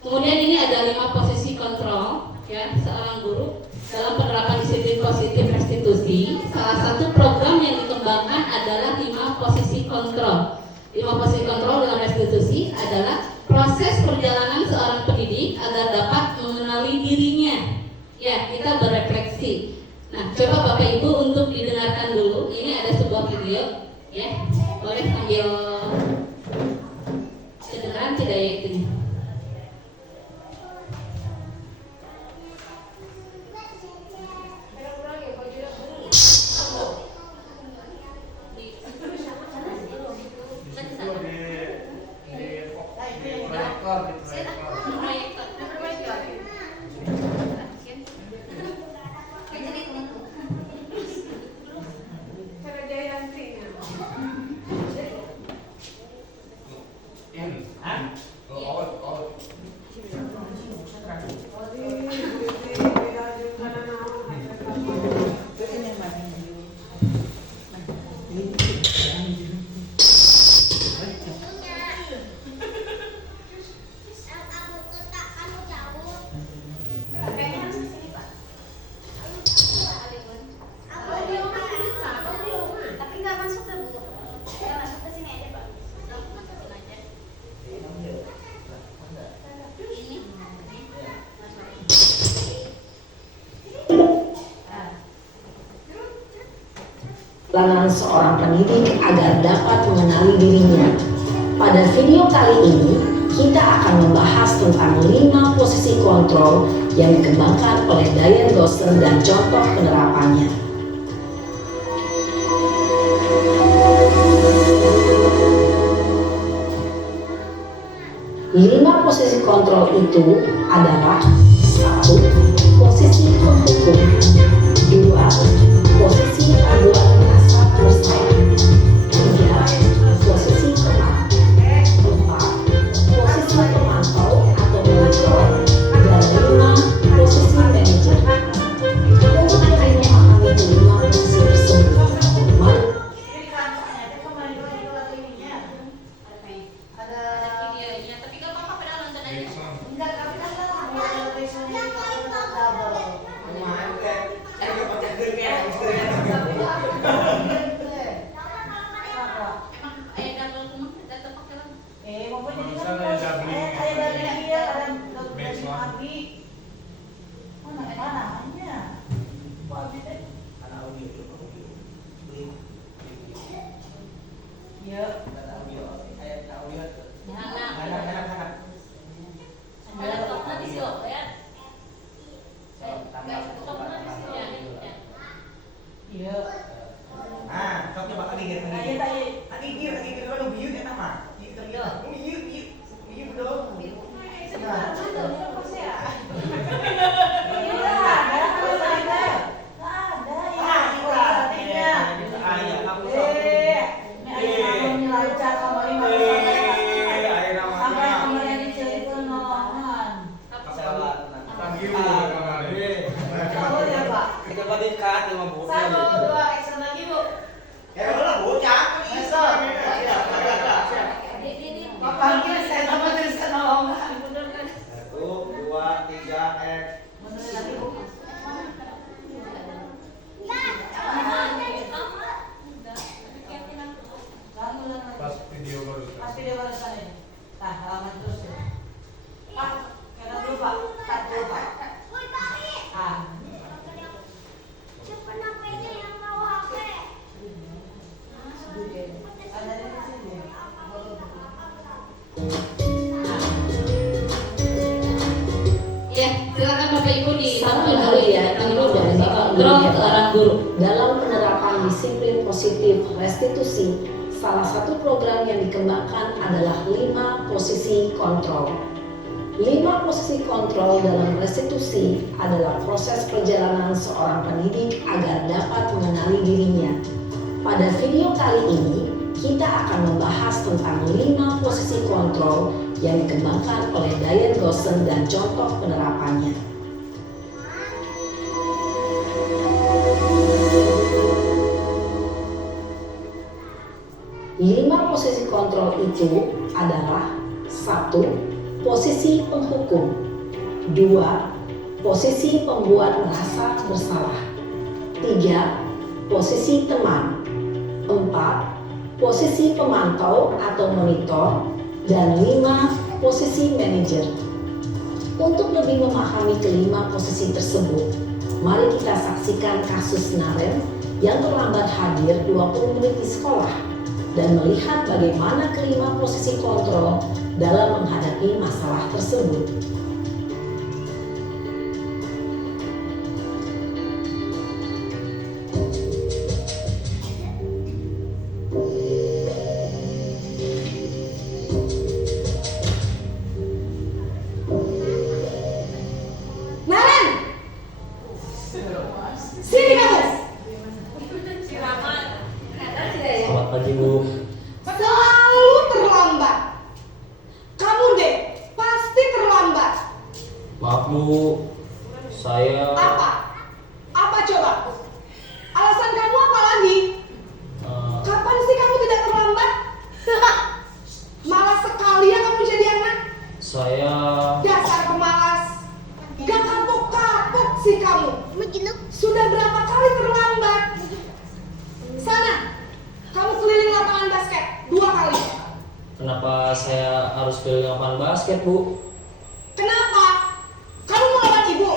Kemudian ini ada 5 posisi kontrol ya seorang guru dalam penerapan disiplin positif restitusi. Salah satu program yang dikembangkan adalah 5 posisi kontrol. 5 posisi kontrol dalam restitusi adalah proses perjalanan seorang pendidik agar dapat mengenali dirinya. Ya, kita berefleksi. Nah, coba Bapak Ibu untuk didengarkan dulu. Ini ada sebuah video, ya. Boleh sambil kedengaran tidak ya itu? Perjalanan seorang pendidik agar dapat mengenali dirinya. Pada video kali ini, kita akan membahas tentang 5 posisi kontrol yang dikembangkan oleh Diane Dawson dan contoh penerapannya. 5 posisi kontrol itu adalah 1. Posisi penghukum, 2. Posisi aduan rasa bersalah, 3. Posisi teman, 4. Posisi pemantau atau monitor, dan 5. Posisi manajer. Untuk lebih memahami 5 posisi tersebut, dalam penerapan disiplin positif restitusi, salah satu program yang dikembangkan adalah 5 posisi kontrol. 5 posisi kontrol dalam restitusi adalah proses perjalanan seorang pendidik agar dapat mengenali dirinya. Pada video kali ini, kita akan membahas tentang 5 posisi kontrol yang dikembangkan oleh Diane Goshen dan contoh penerapannya. 5 posisi kontrol itu adalah 1. Posisi penghukum, 2. Posisi pembuat merasa bersalah, 3. Posisi teman, 4. Posisi pemantau atau monitor, dan 5. Posisi manajer. Untuk lebih memahami kelima posisi tersebut, mari kita saksikan kasus Naren yang terlambat hadir 20 menit di sekolah dan melihat bagaimana kelima posisi kontrol dalam menghadapi masalah tersebut. Naren! Sini kamu! Selamat pagi Bu. Selalu terlambat. Kamu deh, pasti terlambat. Maaf Bu, saya Apa? Apa coba? Alasan kamu apa lagi? Kapan sih kamu tidak terlambat? Malas sekali ya kamu jadi anak. saya Dasar pemalas. Gak kapok-kapok sih kamu. Sudah berapa kali terlambat? Sana, kamu keliling lapangan basket 2 kali. kenapa saya harus keliling lapangan basket Bu? Kenapa? Kamu melawan ibu?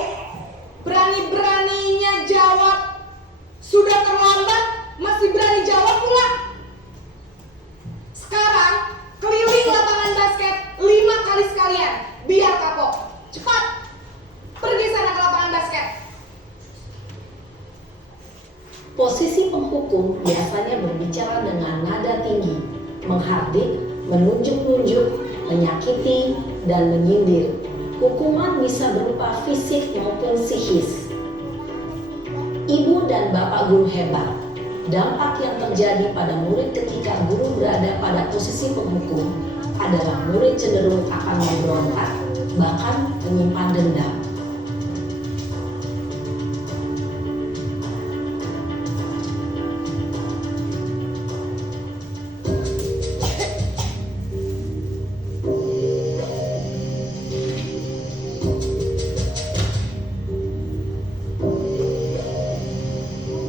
Berani-beraninya jawab. Sudah terlambat, masih berani jawab pula. Sekarang, keliling lapangan basket 5 kali sekalian. Biar kapok. Cepat. Pergi sana ke lapangan basket. Posisi penghukum biasanya berbicara dengan nada tinggi, menghardik, menunjuk-nunjuk, menyakiti, dan menyindir. Hukuman bisa berupa fisik maupun psikis. Ibu dan bapak guru hebat. Dampak yang terjadi pada murid ketika guru berada pada posisi penghukum adalah murid cenderung akan memberontak, bahkan menyimpan dendam.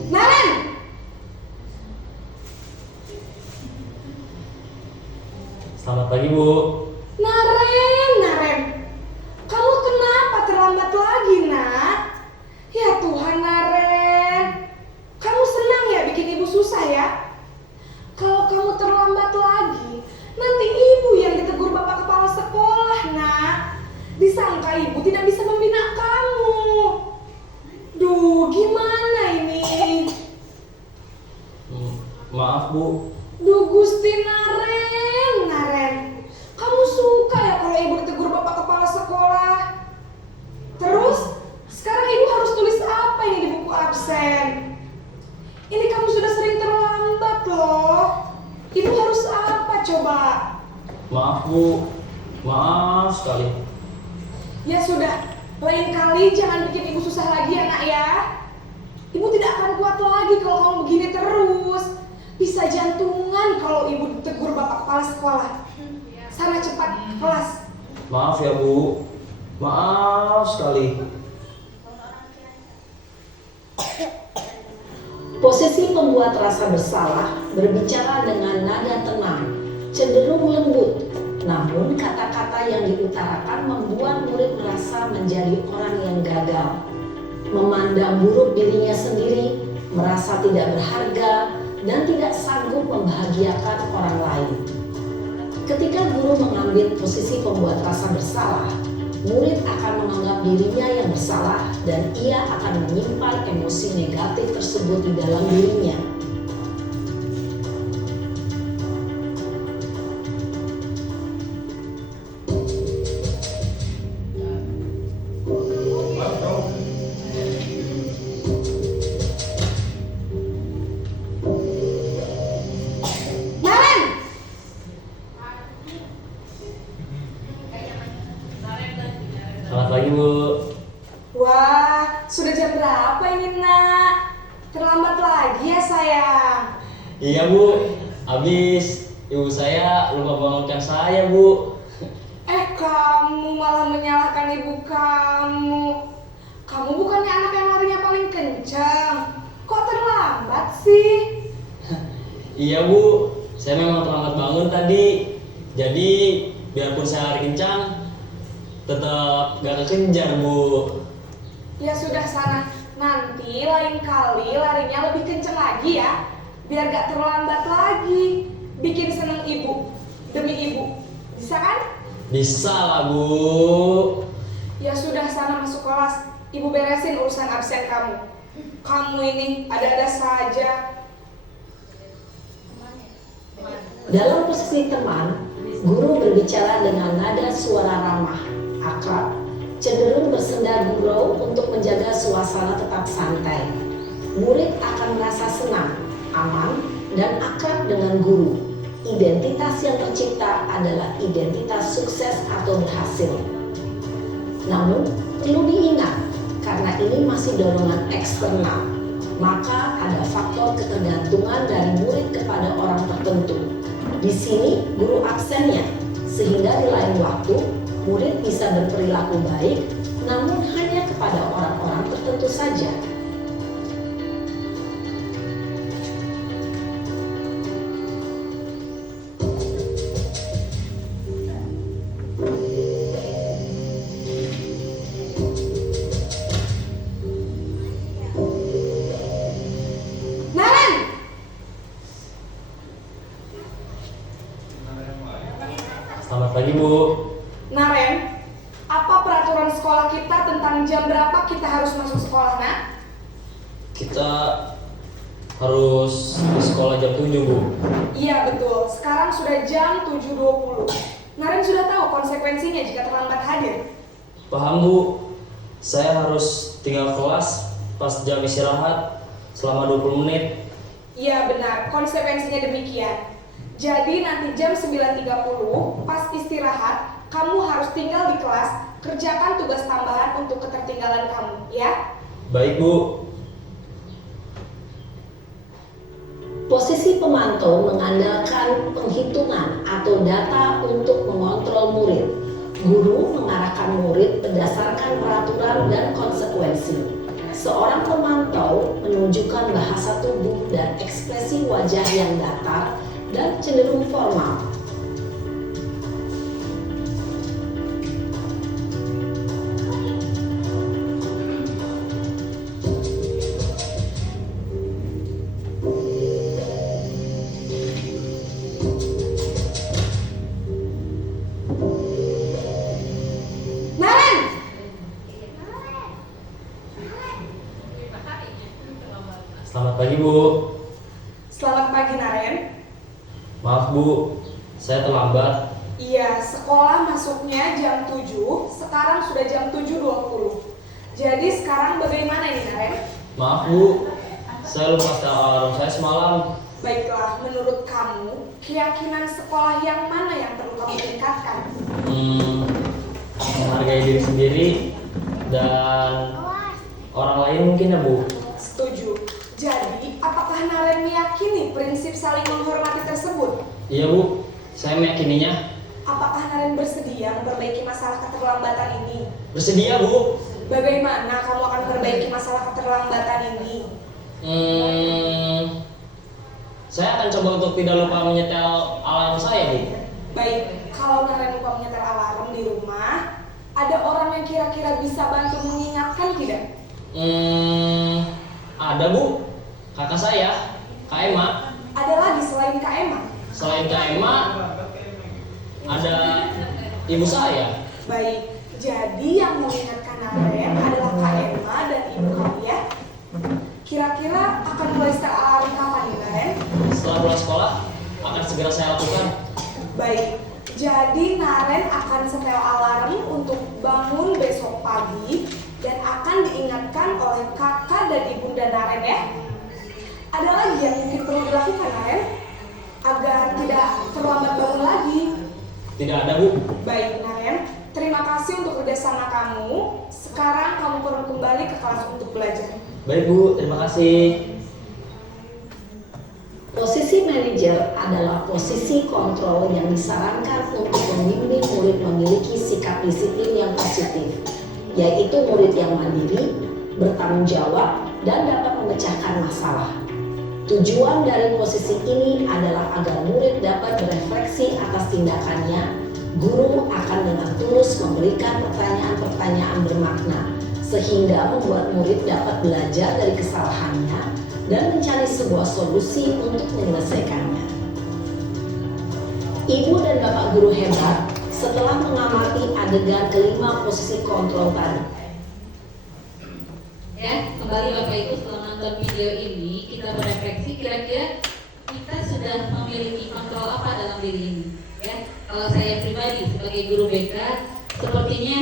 Naren! Selamat pagi Bu. Naren. Kamu kenapa terlambat lagi, nak? Ya Tuhan, Naren. Kamu senang ya bikin ibu susah ya? Kalau kamu terlambat lagi, nanti ibu yang ditegur bapak kepala sekolah, nak. Disangka ibu tidak bisa membina kamu. Duh, gimana ini? Maaf Bu. Duh, Gusti Naren. Kamu suka ya kalau ibu ditegur bapak kepala sekolah? Terus, sekarang ibu harus tulis apa ini di buku absen? Ini kamu sudah sering terlambat loh. Ibu harus apa coba? Maaf Bu. Maaf sekali. Ya sudah, lain kali jangan bikin ibu susah lagi ya nak ya. Ibu tidak akan kuat lagi kalau kamu begini terus. Bisa jantungan kalau ibu ditegur bapak kepala sekolah. Sana cepat ke kelas. Maaf ya Bu. Maaf sekali. Posisi pembuat rasa bersalah berbicara dengan nada tenang, cenderung lembut. Namun kata-kata yang diutarakan membuat murid merasa menjadi orang yang gagal, memandang buruk dirinya sendiri, merasa tidak berharga, dan tidak sanggup membahagiakan orang lain. Ketika guru mengambil posisi pembuat rasa bersalah, murid akan menganggap dirinya yang bersalah dan ia akan menyimpan emosi negatif tersebut di dalam dirinya. Selamat pagi Bu. Wah, sudah jam berapa ini nak? Terlambat lagi ya sayang. Iya Bu, habis ibu saya lupa bangunkan saya Bu. Kamu malah menyalahkan ibu kamu. Kamu bukannya anak yang larinya paling kencang. Kok terlambat sih? Iya Bu, saya memang terlambat bangun tadi. Jadi biarpun saya lari kencang, tetap gak kekejar Bu. Ya sudah sana, nanti lain kali larinya lebih kencang lagi ya. Biar gak terlambat lagi. Bikin seneng ibu, demi ibu. Bisa kan? Bisa lah Bu. Ya sudah sana masuk kelas. Ibu beresin urusan absen kamu. Kamu ini ada-ada saja. Dalam posisi teman, guru berbicara dengan nada suara ramah, akrab, cenderung bersenda gurau untuk menjaga suasana tetap santai. Murid akan merasa senang, aman, dan akrab dengan guru. Identitas yang tercipta adalah identitas sukses atau berhasil. Namun, perlu diingat, karena ini masih dorongan eksternal, maka ada faktor ketergantungan dari murid kepada orang tertentu. Di sini, guru absennya, sehingga di lain waktu, murid bisa berperilaku baik, namun hanya kepada orang-orang tertentu saja. Naren! Selamat pagi Bu. Naren, apa peraturan sekolah kita tentang jam berapa kita harus masuk sekolah, nak? Kita harus di sekolah jam 7 Bu. Iya betul, sekarang sudah jam 7.20. Naren sudah tahu konsekuensinya jika terlambat hadir. Paham Bu, saya harus tinggal kelas pas jam istirahat selama 20 menit. Iya benar, konsekuensinya demikian. Jadi nanti jam 9.30 pas istirahat, kamu harus tinggal di kelas, kerjakan tugas tambahan untuk ketertinggalan kamu, ya? Baik Bu. Posisi pemantau mengandalkan penghitungan atau data untuk mengontrol murid. Guru mengarahkan murid berdasarkan peraturan dan konsekuensi. Seorang pemantau menunjukkan bahasa tubuh dan ekspresi wajah yang datar dan cenderung formal. Naren! Selamat pagi Bu. Selamat pagi Naren. Maaf Bu, saya terlambat. Iya, sekolah masuknya jam 7, sekarang sudah jam 7.20. Jadi sekarang bagaimana ini Naren? Maaf Bu, saya lupa setel alarm saya semalam. Baiklah, menurut kamu, keyakinan sekolah yang mana yang perlu kamu tingkatkan? Menghargai diri sendiri dan orang lain mungkin ya Bu. Setuju. Jadi, apakah Naren meyakini prinsip saling menghormati tersebut? Iya Bu, saya meyakininya. Apakah Naren bersedia memperbaiki masalah keterlambatan ini? Bersedia Bu. Bagaimana kamu akan memperbaiki masalah keterlambatan ini? Saya akan coba untuk tidak lupa menyetel alarm saya Bu. Baik, kalau Naren lupa menyetel alarm di rumah, ada orang yang kira-kira bisa bantu mengingatkan tidak? Ada Bu, kakak saya, Kak Emma. Ada lagi selain Kak Emma? Selain Kak Emma, ada ibu saya. Baik, jadi yang mengingatkan Naren adalah Kak Emma dan ibu kamu ya? Kira-kira akan mulai setel alarm kapan nih Naren? Setelah pulang sekolah, akan segera saya lakukan. Baik, jadi Naren akan setel alarm untuk bangun besok pagi dan akan diingatkan oleh kakak dan ibunda Naren ya. Ada lagi yang mungkin perlu dilakukan Naren agar tidak terlambat bangun lagi. Tidak ada Bu. Baik Naren, terima kasih kasih untuk kerjasama kamu. Sekarang kamu perlu kembali ke kelas untuk belajar. Baik Bu, terima kasih. Posisi manajer adalah posisi kontrol yang disarankan untuk membimbing murid memiliki sikap disiplin yang positif, yaitu murid yang mandiri, bertanggung jawab, dan dapat memecahkan masalah. Tujuan dari posisi ini adalah agar murid dapat berefleksi atas tindakannya. Guru akan dengan tulus memberikan pertanyaan-pertanyaan bermakna, sehingga membuat murid dapat belajar dari kesalahannya dan mencari sebuah solusi untuk menyelesaikannya. Ibu dan Bapak guru hebat, setelah mengamati adegan kelima posisi kontrol tadi. Ya, kembali Bapak Ibu setelah nonton video ini, kita berefleksi kira-kira kita sudah memiliki kontrol apa dalam diri ini. Ya, kalau saya pribadi sebagai guru BK, sepertinya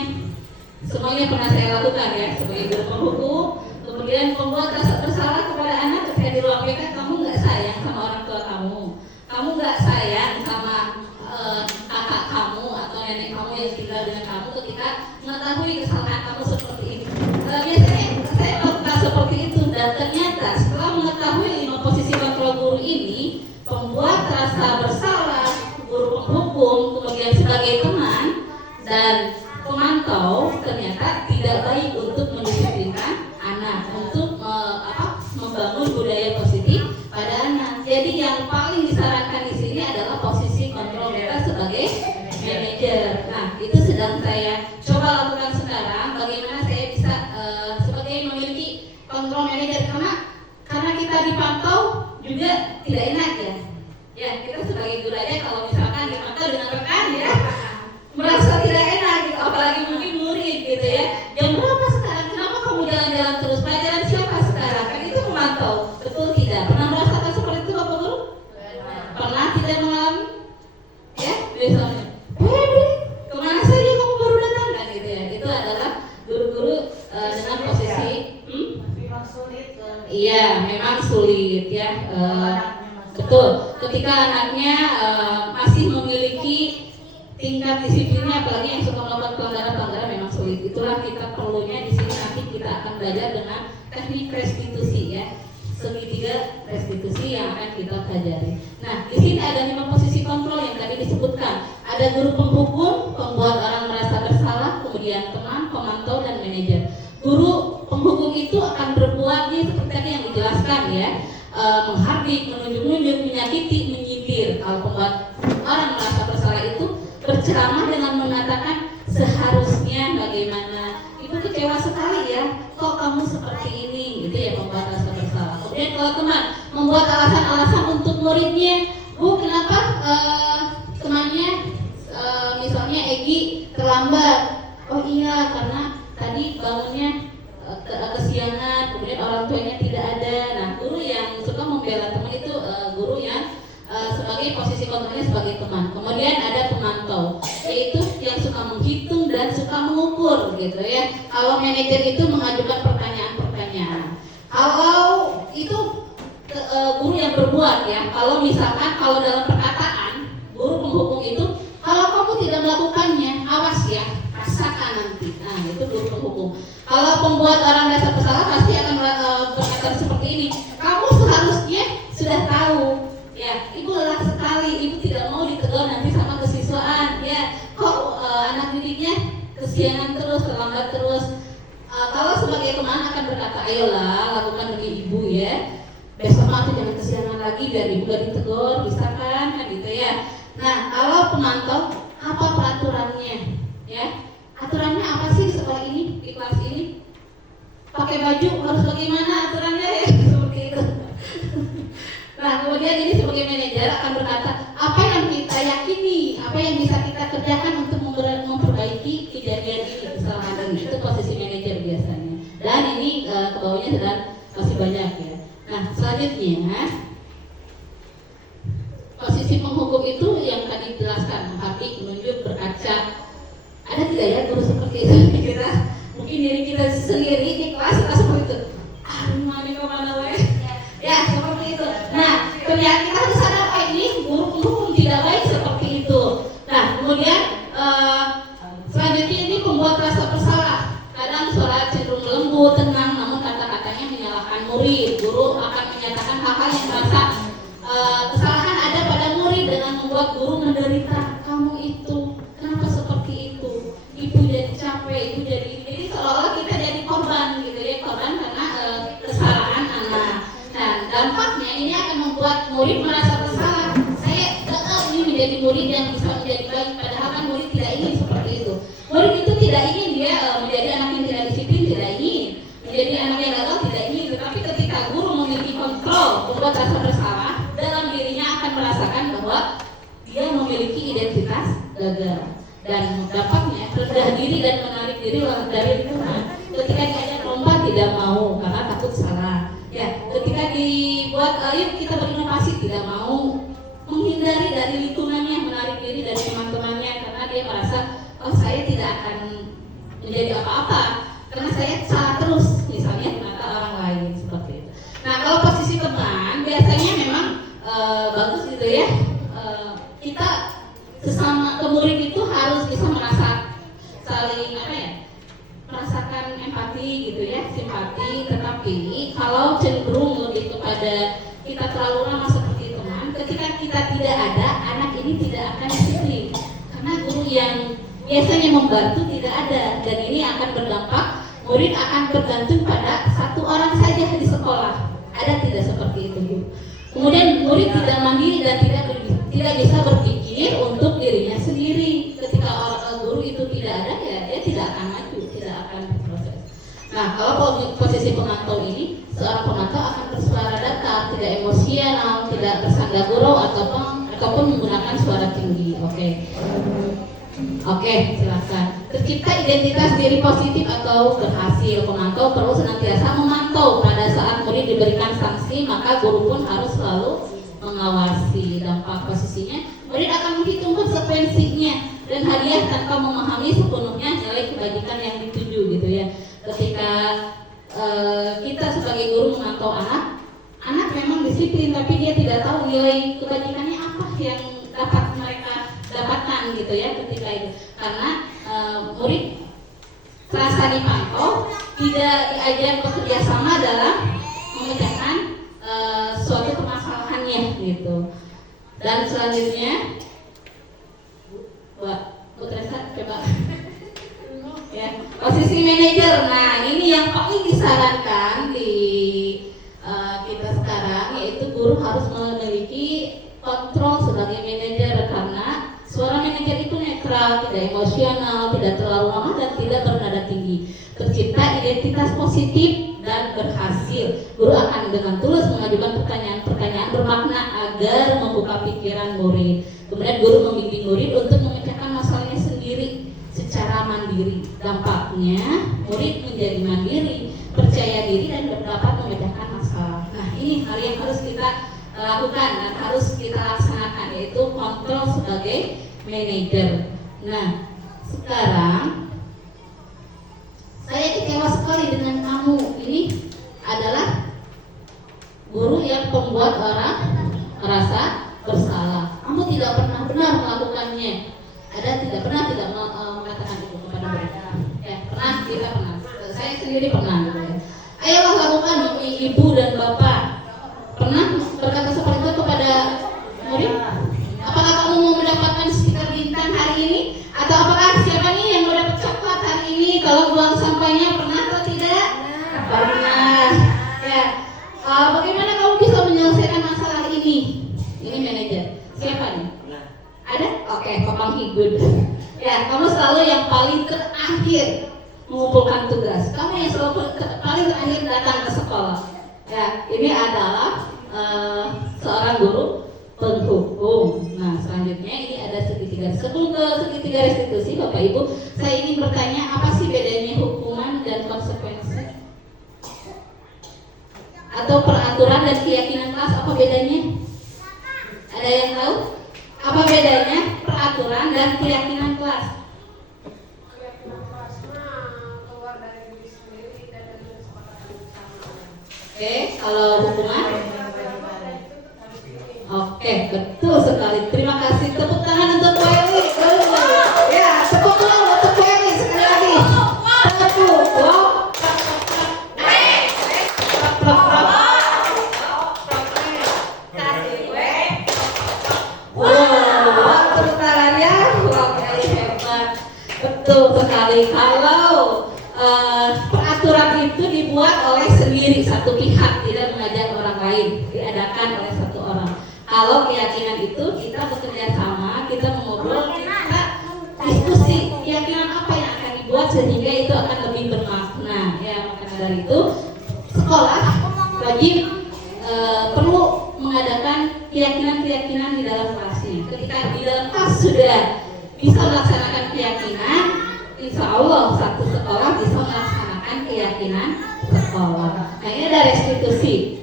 semuanya pernah saya lakukan ya, sebagai guru penghukum, kemudian membuat rasa bersalah kepada anak ketika di ruang BK. Kamu nggak sayang sama orang tua kamu nggak sayang sama kakak kamu atau nenek kamu yang tinggal dengan kamu ketika mengetahui kesalahan kamu seperti ini. Biasanya saya melakukan seperti itu, dan ternyata setelah mengetahui 5 posisi kontrol guru ini, pembuat rasa bersalah, guru penghukum, kemudian sebagai teman dan pemantau, ternyata tidak baik untuk mendisiplinkan anak, untuk membangun budaya positif pada anak. Jadi yang paling disarankan di sini adalah posisi kontrol kita sebagai manajer. Nah, itu sedang saya coba lakukan sekarang. Bagaimana saya bisa sebagai memiliki kontrol manajer, karena kita dipantau juga tidak enak ya. Ya, kita sebagai guru aja kalau misalkan dipantau dengan rekan ya, merasa tidak enak gitu, apalagi mungkin murid gitu ya. Jam berapa sekarang? Kenapa kamu jalan-jalan terus? Pelajaran siapa sekarang? Kan itu memantau, betul tidak? Pernah merasakan seperti itu Bapak Guru? Pernah tidak mengalami? Ya, misalnya, kemana saja kamu baru datang? Kan gitu ya. Itu adalah guru-guru dengan posisi Memang sulit. iya, memang sulit ya. Betul, ketika anaknya masih memiliki tingkat disiplinnya, apalagi yang suka melakukan pelanggaran memang sulit. Itulah kita perlunya di sini, nanti kita akan belajar dengan teknik restitusi ya, segitiga restitusi yang akan kita pelajari. Nah, di sini ada 5 posisi kontrol yang tadi disebutkan. Ada guru penghukum, pembuat orang merasa bersalah, kemudian teman, pemantau, dan manajer. Guru penghukum itu akan berbuatnya seperti tadi yang dijelaskan ya, menghardik, menunjuk-nunjuk, menyakiti, menyindir. Kalau pembuat orang merasa bersalah itu berceramah dengan mengatakan seharusnya bagaimana, ibu kecewa sekali ya, kok kamu seperti ini, gitu ya, membuat rasa bersalah. Kemudian kalau teman membuat alasan-alasan untuk muridnya, bu kenapa temannya misalnya Egi terlambat, oh iya karena tadi bangunnya kesiangan, kemudian orang tuanya tidak ada. Nah, guru yang suka membela teman itu guru yang sebagai posisi kontrolnya sebagai teman. Kemudian ada pemantau, yaitu yang suka menghitung dan suka mengukur gitu ya. Kalau manajer itu mengajukan pertanyaan-pertanyaan. Kalau itu guru yang berbuat ya. Kalau misalkan kalau dalam perkataan guru penghukum itu, kalau kamu tidak melakukannya, awas ya, rasakan nanti. Nah, itu guru penghukum. Kalau pembuat orang merasa bersalah pasti akan berkata seperti ini. Kamu seharusnya sudah tahu. Ya, ibu lelah sekali, ibu tidak mau ditegur nanti sama kesiswaan. Ya, kok anak didiknya kesiangan terus, terlambat terus. Kalau sebagai teman akan berkata, ayolah lakukan demi ibu ya. Besok mah jangan kesiangan lagi biar ibu gak ditegur, bisa kan gitu ya. Nah, kalau pemantau, apa peraturannya? Ya, aturannya apa sih di sekolah ini, di kelas ini? Pakai baju harus bagaimana aturannya ya, seperti itu. Nah, kemudian ini sebagai manajer akan berkata, apa yang kita yakini, apa yang bisa kita kerjakan untuk memperbaiki kejadian ini, kesalahan ini. Itu posisi manajer biasanya. Dan ini kebawahnya sedang masih banyak ya. Nah, selanjutnya posisi penghukum itu yang tadi dijelaskan, menghardik, menunjuk, berkaca. Ada tidak ya guru seperti itu? Kita mungkin diri kita sendiri di kelas kita seperti itu. Mami kemana weh? Ya seperti itu. Nah, ternyata kita harus sadar ini guru penghukum tidak baik seperti itu. Nah, kemudian selanjutnya ini pembuat murid merasa bersalah, saya gagal ini menjadi murid yang bisa menjadi baik, padahal kan murid tidak ingin seperti itu. Murid itu tidak ingin dia menjadi anak yang tidak disiplin, tidak ingin menjadi anak yang gagal, tidak ingin. Tetapi ketika guru memiliki kontrol membuat rasa bersalah, dalam dirinya akan merasakan bahwa dia memiliki identitas gagal, dan dampaknya rendah diri dan menarik diri dari lingkungan. Ketika diajak lomba tidak mau karena takut salah. Ya, ketika dibuat ayo kita berinovasi tidak mau, menghindari dari lingkungannya, menarik diri dari teman-temannya karena dia merasa oh saya tidak akan menjadi apa-apa karena saya salah terus, misalnya di mata orang lain seperti itu. Nah, kalau posisi teman biasanya memang bagus gitu ya. Kita sesama murid itu harus bisa merasa saling merasakan empati gitu ya, simpati. Tetapi kalau cenderung lebih kepada kita terlalu lama seperti teman, ketika kita tidak ada, anak ini tidak akan disiplin karena guru yang biasanya membantu tidak ada, dan ini akan berdampak murid akan bergantung pada satu orang saja di sekolah. Ada tidak seperti itu, Bu? Kemudian murid tidak mandiri dan tidak bisa berpikir untuk dirinya sendiri. Ketika guru itu tidak ada, ya dia tidak akan maju, tidak akan berproses. Nah, kalau posisi pemantau ini, seorang pemantau akan bersuara datar, tidak emosional, tidak bersangga gurau ataupun menggunakan suara tinggi. Oke, silakan. Tercipta identitas diri positif atau berhasil. Pemantau perlu senantiasa memantau. Pada saat murid diberikan sanksi, maka guru pun harus selalu mengawasi. Dampak posisinya, murid akan menghitung konsekuensinya dan hadiah tanpa memahami sepenuhnya nilai kebajikan yang dituju gitu ya. Ketika kita sebagai guru memantau anak memang disiplin, tapi dia tidak tahu nilai kebajikannya apa yang dapat mereka dapatkan gitu ya ketika itu. Karena murid serasa dipantau, tidak diajar bekerja sama dalam memecahkan suatu permasalahannya gitu. Dan selanjutnya, Bu Teresa coba. Ya, posisi manajer. Nah, ini yang paling disarankan di kita sekarang, yaitu guru harus memiliki kontrol sebagai manajer karena suara manajer itu netral, tidak emosional, tidak terlalu lemah dan tidak bernada tinggi. Tercipta identitas positif dan berhasil. Guru akan dengan tulus mengajukan pertanyaan-pertanyaan bermakna agar membuka pikiran murid. Kemudian guru membimbing murid untuk memecahkan masalahnya sendiri secara mandiri. Dampaknya murid menjadi mandiri, percaya diri dan dapat memecahkan masalah. Nah, ini hal yang harus kita lakukan dan harus kita laksanakan, yaitu kontrol sebagai manajer. Nah, sekarang saya kecewa sekali dengan kamu. Ini adalah guru yang membuat orang merasa bersalah. Kamu tidak pernah benar melakukannya. Ada tidak pernah mengatakan itu kepada mereka? Ya, pernah, kita pernah. Saya sendiri pernah. Gitu ya. Ayolah lakukan demi ibu dan bapak. Pernah berkata seperti itu kepada murid? Apakah kamu mau mendapatkan stiker bintang hari ini? Atau apakah siapa nih yang mau dapat coklat hari ini? Kalau buang sampahnya pernah atau tidak? Pernah. Ya. Bagaimana kamu bisa menyelesaikan masalah ini? Ini manajer. Siapa nih? Ada? Oke, Papang Higud. Ya, kamu selalu yang paling terakhir mengumpulkan tugas. Kamu yang selalu paling terakhir datang ke sekolah. Ya, ini adalah seorang guru penghukum. Nah, selanjutnya ini ada segitiga. Sebelum ke segitiga restitusi, Bapak Ibu, saya ingin bertanya, apa sih bedanya hukuman dan konsekuensi? Atau peraturan dan keyakinan kelas, apa bedanya? Ada yang tahu? Apa bedanya peraturan dan keyakinan kelas? Keyakinan kelas keluar dari diri sendiri dan dari kesepakatan bersama. Oke, kalau hukuman? Oke, betul sekali. Terima kasih. Tepuk tangan untuk Bu Eli. Ya, tepuk tangan untuk Bu Eli sekali lagi. Tepuk. Tepuk tangannya. Oke, hebat. Betul sekali. Kalau peraturan itu dibuat oleh sendiri satu pihak, tidak mengajak orang lain, diadakan oleh satu orang. kalau keyakinan itu kita bekerja sama, kita mengobrol, kita diskusi keyakinan apa yang akan dibuat sehingga itu akan lebih bermakna. Ya, maka dari itu sekolah wajib perlu mengadakan keyakinan-keyakinan di dalam kelasnya. Ketika di dalam kelas sudah bisa melaksanakan keyakinan, insya Allah satu sekolah bisa melaksanakan keyakinan sekolah. Nah, ini ada restitusi.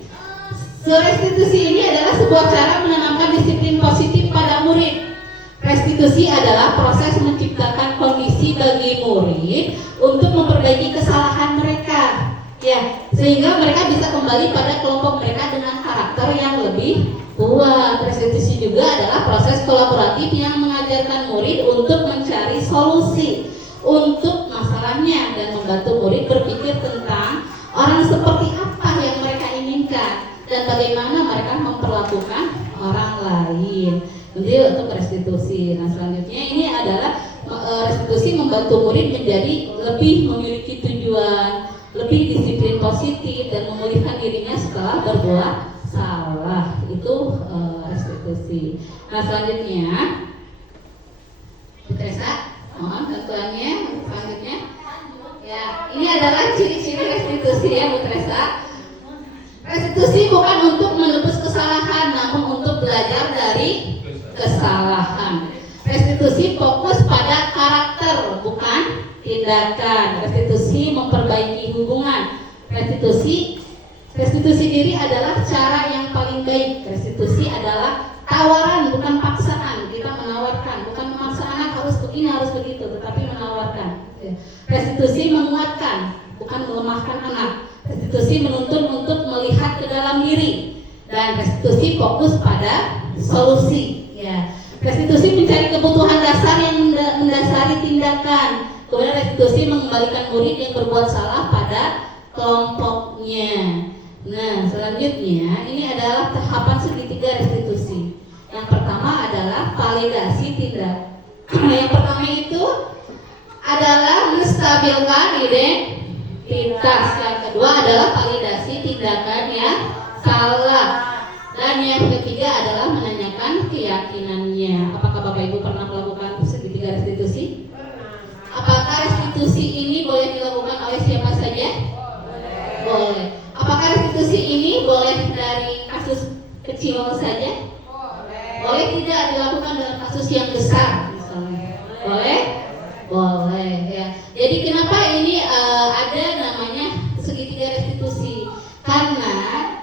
Restitusi ini adalah sebuah cara menanamkan disiplin positif pada murid. Restitusi adalah proses menciptakan kondisi bagi murid untuk memperbaiki kesalahan mereka, ya, sehingga mereka bisa kembali pada kelompok mereka dengan karakter yang lebih kuat. Restitusi juga adalah proses kolaboratif yang mengajarkan murid untuk mencari solusi untuk masalahnya dan membantu murid berpikir tentang orang seperti apa yang mereka inginkan dan bagaimana mereka memperlakukan orang lain. Jadi untuk restitusi. Nah, selanjutnya ini adalah restitusi membantu murid menjadi lebih memiliki tujuan, lebih disiplin positif dan memulihkan dirinya setelah berbuat salah. Itu restitusi. Nah, selanjutnya Bu Teresa, mohon bantuannya. Selanjutnya ya, ini adalah ciri-ciri restitusi ya Bu Teresa. Restitusi bukan untuk menebus kesalahan, namun untuk belajar dari kesalahan. Restitusi fokus pada karakter, bukan tindakan. Restitusi memperbaiki hubungan. Restitusi diri adalah cara yang paling baik. Restitusi adalah tawaran, bukan paksaan. Kita menawarkan, bukan memaksa anak harus begini, harus begitu, tetapi menawarkan. Restitusi menguatkan, bukan melemahkan anak. Restitusi menuntun untuk melihat ke dalam diri, dan restitusi fokus pada solusi. Ya, restitusi mencari kebutuhan dasar yang mendasari tindakan. Kemudian restitusi mengembalikan murid yang berbuat salah pada kelompoknya. Nah, selanjutnya ini adalah tahapan segitiga restitusi. Yang pertama adalah validasi tindakan. Yang pertama itu adalah menstabilkan identitas. Yang kedua adalah validasi tindakan yang salah. Dan yang ketiga adalah menanyakan keyakinannya. Apakah Bapak Ibu pernah melakukan segitiga restitusi? Apakah restitusi ini boleh dilakukan oleh siapa saja? Boleh. Apakah restitusi ini boleh dari kasus kecil saja? Boleh tidak dilakukan dalam kasus yang besar misalnya? Boleh? Boleh ya. Jadi kenapa ini ada namanya segitiga restitusi? Karena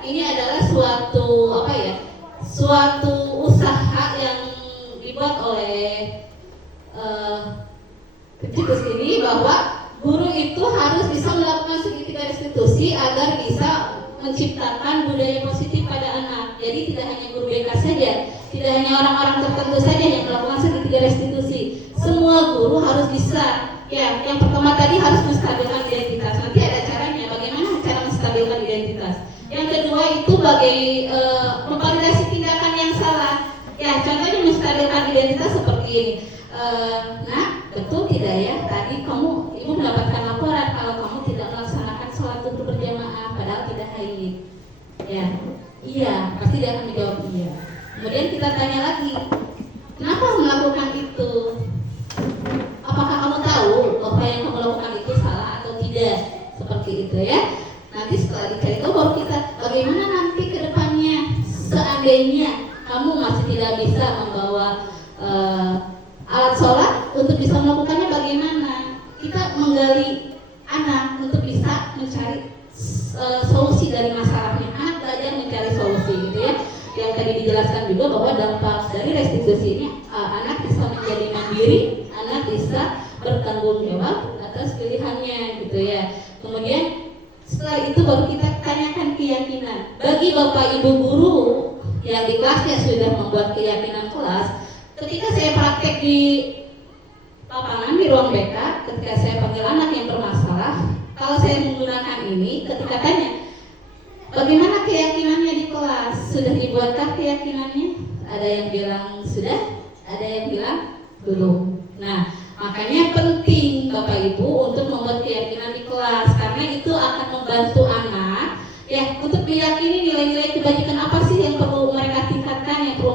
ini adalah suatu usaha yang dibuat oleh pencetus ini, bahwa guru itu harus bisa melakukan segitiga restitusi agar bisa menciptakan budaya positif pada anak. Jadi tidak hanya guru BK saja, tidak hanya orang-orang tertentu saja yang melakukan segitiga restitusi. Semua guru harus bisa. Ya, yang pertama tadi harus menstabilkan identitas. Nanti ada caranya, bagaimana cara menstabilkan identitas. Yang kedua itu memvalidasi tindakan yang salah. Ya, contohnya menstabilkan identitas seperti ini. Nah, betul tidak ya? Tadi ibu mendapatkan laporan kalau kamu tidak melaksanakan sholat zuhur berjamaah padahal tidak haid. Ya, iya, pasti dia akan menjawab iya. Kemudian kita tanya lagi, kenapa melakukan itu? Apakah kamu tahu apa yang kamu lakukan itu salah atau tidak? Seperti itu ya. Nanti setelah dicari tahu baru kita bagaimana nanti ke depannya seandainya kamu masih tidak bisa membawa alat sholat untuk bisa melakukannya, bagaimana kita menggali anak untuk bisa mencari solusi dari masalahnya. Anak belajar mencari solusi gitu ya. Yang tadi dijelaskan juga bahwa dampak dari restitusi ini anak bisa menjadi mandiri, anak bisa bertanggung jawab atas pilihannya gitu ya. Kemudian setelah itu baru kita tanyakan keyakinan. Bagi Bapak Ibu guru yang di kelasnya sudah membuat keyakinan kelas, ketika saya praktek di lapangan di ruang BK, ketika saya panggil anak yang bermasalah, kalau saya menggunakan ini, ketika tanya bagaimana keyakinannya di kelas, sudah dibuatkah keyakinannya? Ada yang bilang sudah, ada yang bilang belum. Nah, makanya penting Bapak Ibu untuk membuat keyakinan di kelas, karena itu akan membantu anak ya untuk meyakini nilai-nilai kebajikan apa sih yang perlu mereka tingkatkan, yang perlu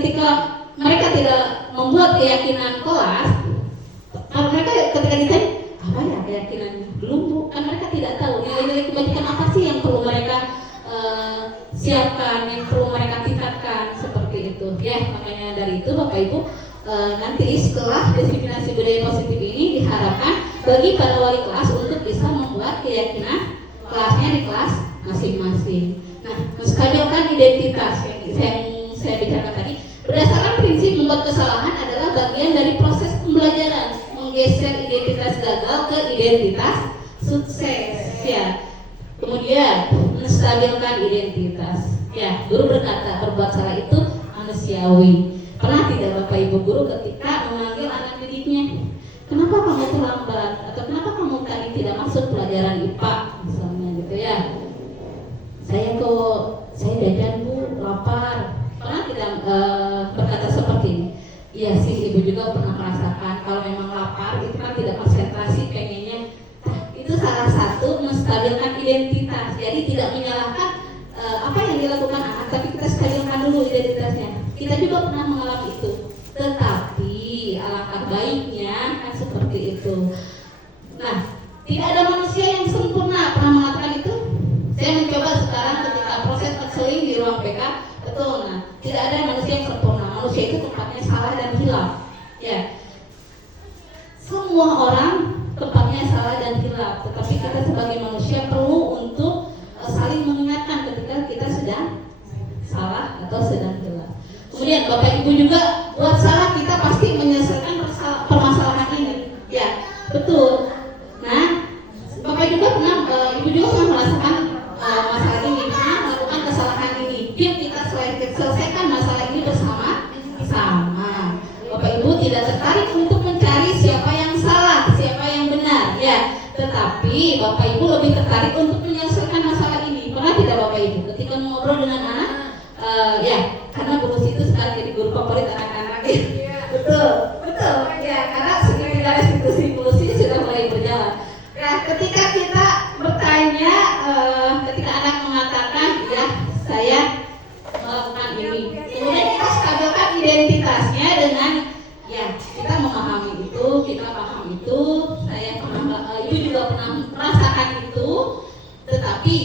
ketika mereka tidak membuat keyakinan kelas, mereka ketika ditanya apa ya keyakinannya, belum bu, kan mereka tidak tahu nilai-nilai kebajikan apa sih yang perlu mereka siapkan, yang perlu mereka tingkatkan seperti itu. Ya, makanya dari itu Bapak Ibu nanti setelah disiplin budaya positif ini diharapkan bagi para wali kelas untuk bisa membuat keyakinan kelasnya di kelas masing-masing. Nah, menstabilkan identitas yang saya bicarakan tadi, berdasarkan prinsip membuat kesalahan adalah bagian dari proses pembelajaran, menggeser identitas gagal ke identitas sukses. Ya. Kemudian menstabilkan identitas. Ya, guru berkata berbuat salah itu manusiawi. Pernah tidak Bapak Ibu guru ketika memanggil anak didiknya, kenapa kamu terlambat atau kenapa kamu tadi tidak masuk pelajaran IPA misalnya gitu ya? Saya jajan bu, lapar. Pernah tidak berkata seperti ini? Iya sih, ibu juga pernah merasakan kalau memang lapar itu kan tidak konsentrasi pengennya. Itu salah satu menstabilkan identitas. Jadi tidak menyalahkan apa yang dilakukan anak, tapi kita stabilkan dulu identitasnya. Kita juga pernah mengalami itu. Tetapi alangkah baiknya kan seperti itu. Nah, tidak ada manusia yang sempurna. Pernah mengatakan itu? Saya mencoba sekarang ketika proses counseling di ruang PK, betul. Nah, tidak ada manusia yang sempurna. Manusia itu tempatnya salah dan hilaf. Ya, semua orang tempatnya salah dan hilaf. Tetapi kita sebagai manusia perlu untuk saling mengingatkan ketika kita sedang salah atau sedang hilaf. Kemudian Bapak Ibu juga buat salah kita pasti menyelesaikan permasalahan ini. Ya, betul. Nah, Bapak juga pernah, Ibu juga pernah merasakan masalah ini, pernah melakukan kesalahan ini. Yuk kita selesaikan masalah ini bersama-sama. Bapak Ibu tidak tertarik untuk mencari siapa yang salah, siapa yang benar, ya. Tetapi Bapak Ibu lebih tertarik untuk menyelesaikan masalah ini. Pernah tidak Bapak Ibu ketika mengobrol dengan anak? Ya, karena guru situ sekarang jadi guru favorit anak-anak ya. Betul, ya, karena segala restitusi inklusi sudah mulai berjalan. Nah, ketika kita bertanya, ketika anak mengatakan, ya, saya melakukan ini, kemudian kita stabilkan identitasnya dengan, ya, kita memahami itu, kita paham itu, saya pernah, ibu juga pernah merasakan itu, tetapi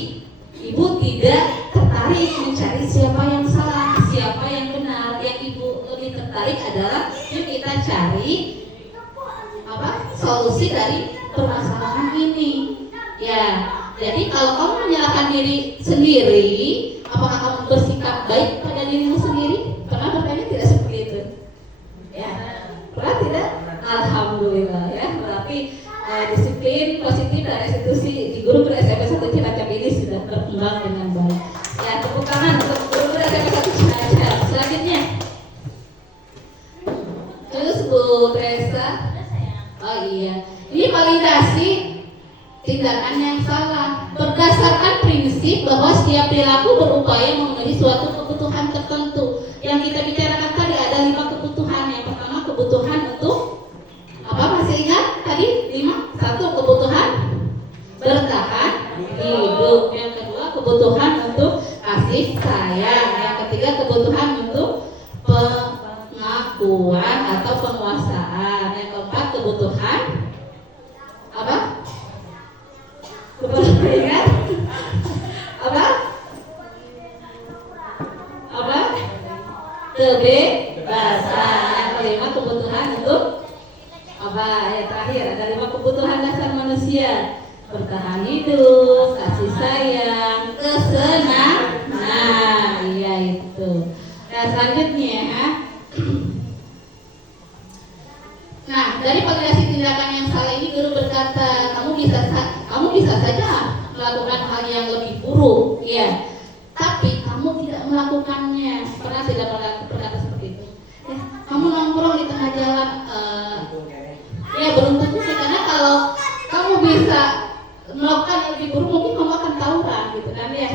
ibu tidak tertarik mencari siapa yang salah, siapa yang benar. Yang ibu lebih tertarik adalah yuk kita cari solusi dari permasalahan ini. Ya, jadi kalau kamu menyalahkan diri sendiri, apakah kamu bersikap baik pada dirimu sendiri? Pernah bertanya tidak seperti itu? Ya, pernah tidak? Alhamdulillah ya, berarti disiplin positif dan restitusi di guru SMP 1 Cilacap ini sudah berkembang dengan baik. Ya, tepuk tangan untuk guru SMP 1 Cilacap. Selanjutnya, terus Bu Teresa. Oh iya, ini validasi tindakan yang salah berdasarkan prinsip bahwa setiap perilaku berupaya memenuhi suatu kebutuhan tertentu. Yang kita bicarakan tadi ada 5 kebutuhan. Yang pertama kebutuhan untuk apa, masih ingat tadi 5? 1 kebutuhan bertahan hidup. Yang kedua kebutuhan untuk kasih sayang. Yang ketiga kebutuhan untuk pengakuan atau penguasaan. Yang keempat kebutuhan apa? Kebutuhan ingat? Apa? Kebebasan. Yang kelima kebutuhan untuk apa? Ya, terakhir ada 5 kebutuhan dasar manusia: bertahan hidup, kasih sayang, kesenangan. Nah, iya itu. Nah, selanjutnya, nah dari validasi tindakan yang salah ini guru berkata, kamu bisa saja melakukan hal yang lebih buruk, ya, tapi kamu tidak melakukannya. Pernah tidak berkata seperti itu? Ya, kamu nongkrong di tengah jalan, ya beruntung juga, karena kalau kamu bisa melakukan yang lebih buruk mungkin kamu akan tawuran gitu kan ya.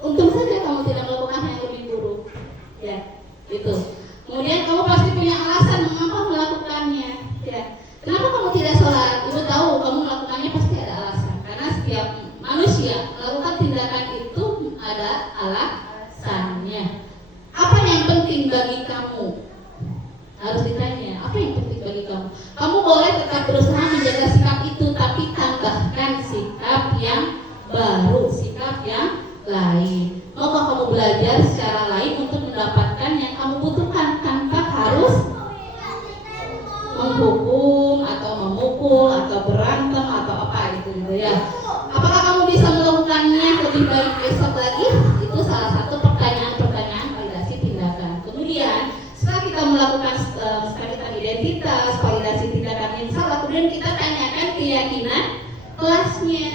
Untung saja kamu tidak melakukan yang lebih buruk, ya itu. Kemudian kamu pasti punya alasan mengapa melakukannya, ya. Kenapa kamu tidak sholat? Ibu tahu kamu melakukannya pasti ada alasan, karena setiap manusia melakukan tindakan itu ada alasannya. Apa yang penting? harus menghukum atau memukul atau berantem atau apa gitu ya. Apakah kamu bisa melakukannya lebih baik besok lagi? Itu salah satu pertanyaan-pertanyaan validasi tindakan. Kemudian setelah kita melakukan stabilitas identitas, validasi tindakan yang salah, kemudian kita tanyakan keyakinan kelasnya,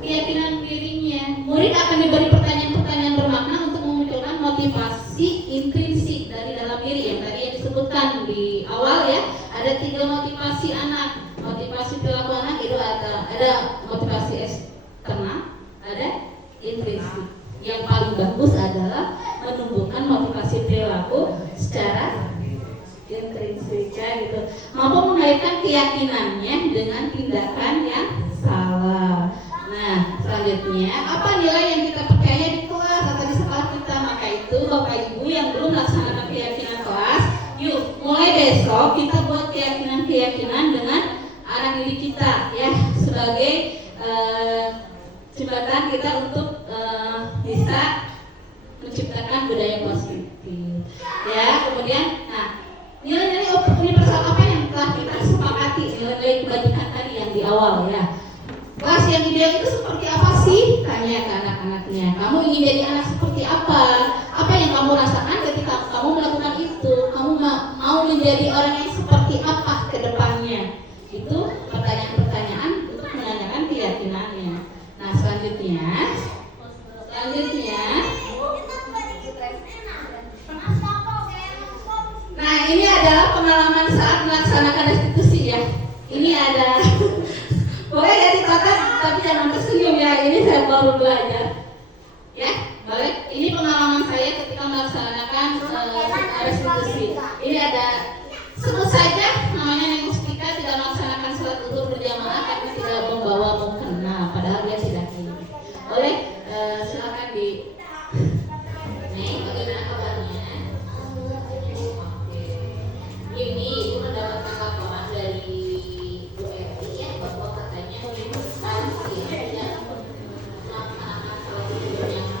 keyakinan dirinya. Murid akan diberi pertanyaan-pertanyaan bermakna untuk memunculkan motivasi intrinsik dari dalam diri yang tadi yang disebutkan di awal ya. Ada 3 motivasi anak. Motivasi perilaku anak itu ada motivasi eksternal, ada intrinsik. Yang paling bagus adalah menumbuhkan motivasi perilaku secara intrinsik ya gitu. Mampu mengaitkan keyakinannya dengan tindakan yang salah. Nah, selanjutnya apa nilai yang kita percaya di kelas atau di sekolah kita? Maka itu Bapak Ibu yang belum melaksanakan keyakinan kelas, yuk mulai besok kita buat keyakinan-keyakinan dengan anak didik kita ya, sebagai jembatan kita untuk bisa menciptakan budaya positif ya. Kemudian nilai-nilai universal apa yang telah kita sepakati, nilai-nilai kebajikan tadi yang di awal ya. Kelas yang ideal itu seperti apa sih? Tanya ke anak-anaknya. Kamu ingin jadi anak seperti apa? Apa yang kamu rasakan ketika kamu melakukan itu? Kamu mau menjadi orang yang seperti apa ke depannya? Itu pertanyaan-pertanyaan untuk menanyakan keyakinannya. Nah, selanjutnya nah, ini adalah pengalaman saat melaksanakan restitusi ya. Ini ada boleh ya dicatat, tapi jangan tersenyum ya. Ini saya baru belajar ya, boleh. Ini pengalaman saya ketika melaksanakan restitusi. Ini ada, sebut saja namanya Neng Mustika tidak melaksanakan sholat zuhur berjamaah karena tidak membawa mukena, padahal dia tidak ingin. Boleh, silakan di Neng, bagaimana kabarnya? Ini ibu mendapatkan laporan dari Bu Eri ya, bahwa katanya tidak melaksanakan sholat zuhur berjamaah.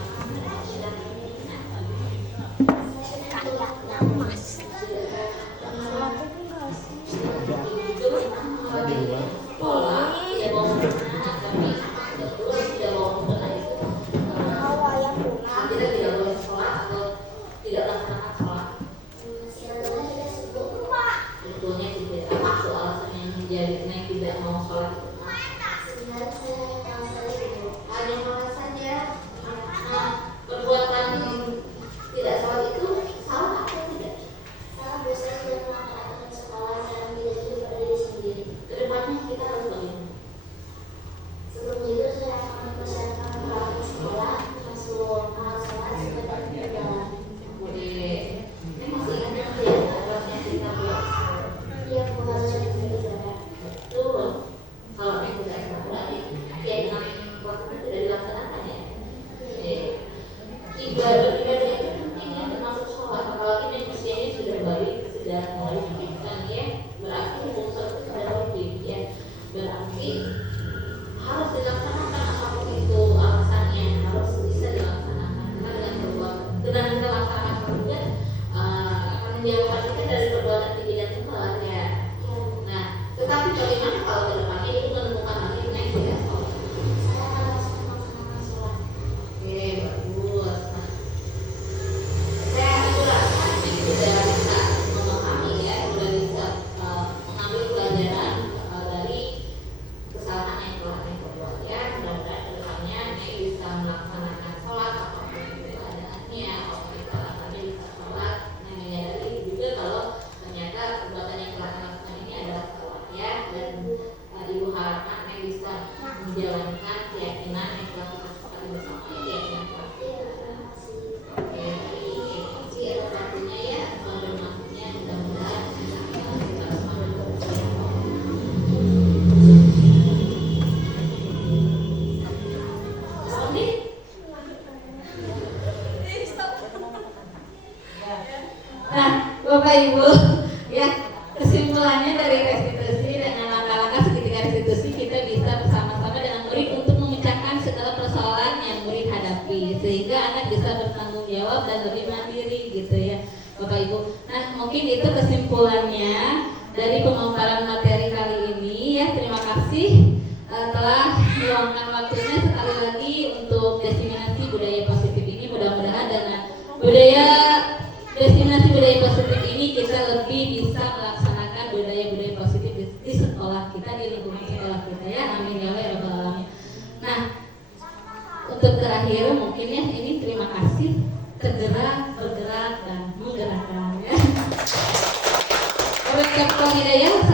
Bapak Ibu, ya kesimpulannya dari restitusi dan langkah-langkah segitiga restitusi kita bisa bersama-sama dengan murid untuk memecahkan segala persoalan yang murid hadapi sehingga anak bisa bertanggung jawab dan lebih mandiri gitu ya Bapak Ibu. Nah mungkin itu kesimpulannya dari pemaparan materi kali ini ya. Terima kasih telah meluangkan waktunya sekali lagi untuk diseminasi budaya positif ini. Mudah-mudahan dengan diseminasi budaya positif ini kita lebih bisa melaksanakan budaya-budaya positif di sekolah kita, di lingkungan sekolah kita ya. Amin ya rabbal alamin. Nah, untuk terakhir mungkin ya ini terima kasih, tergerak, bergerak dan menggerakkan ya. Orang Hidayah.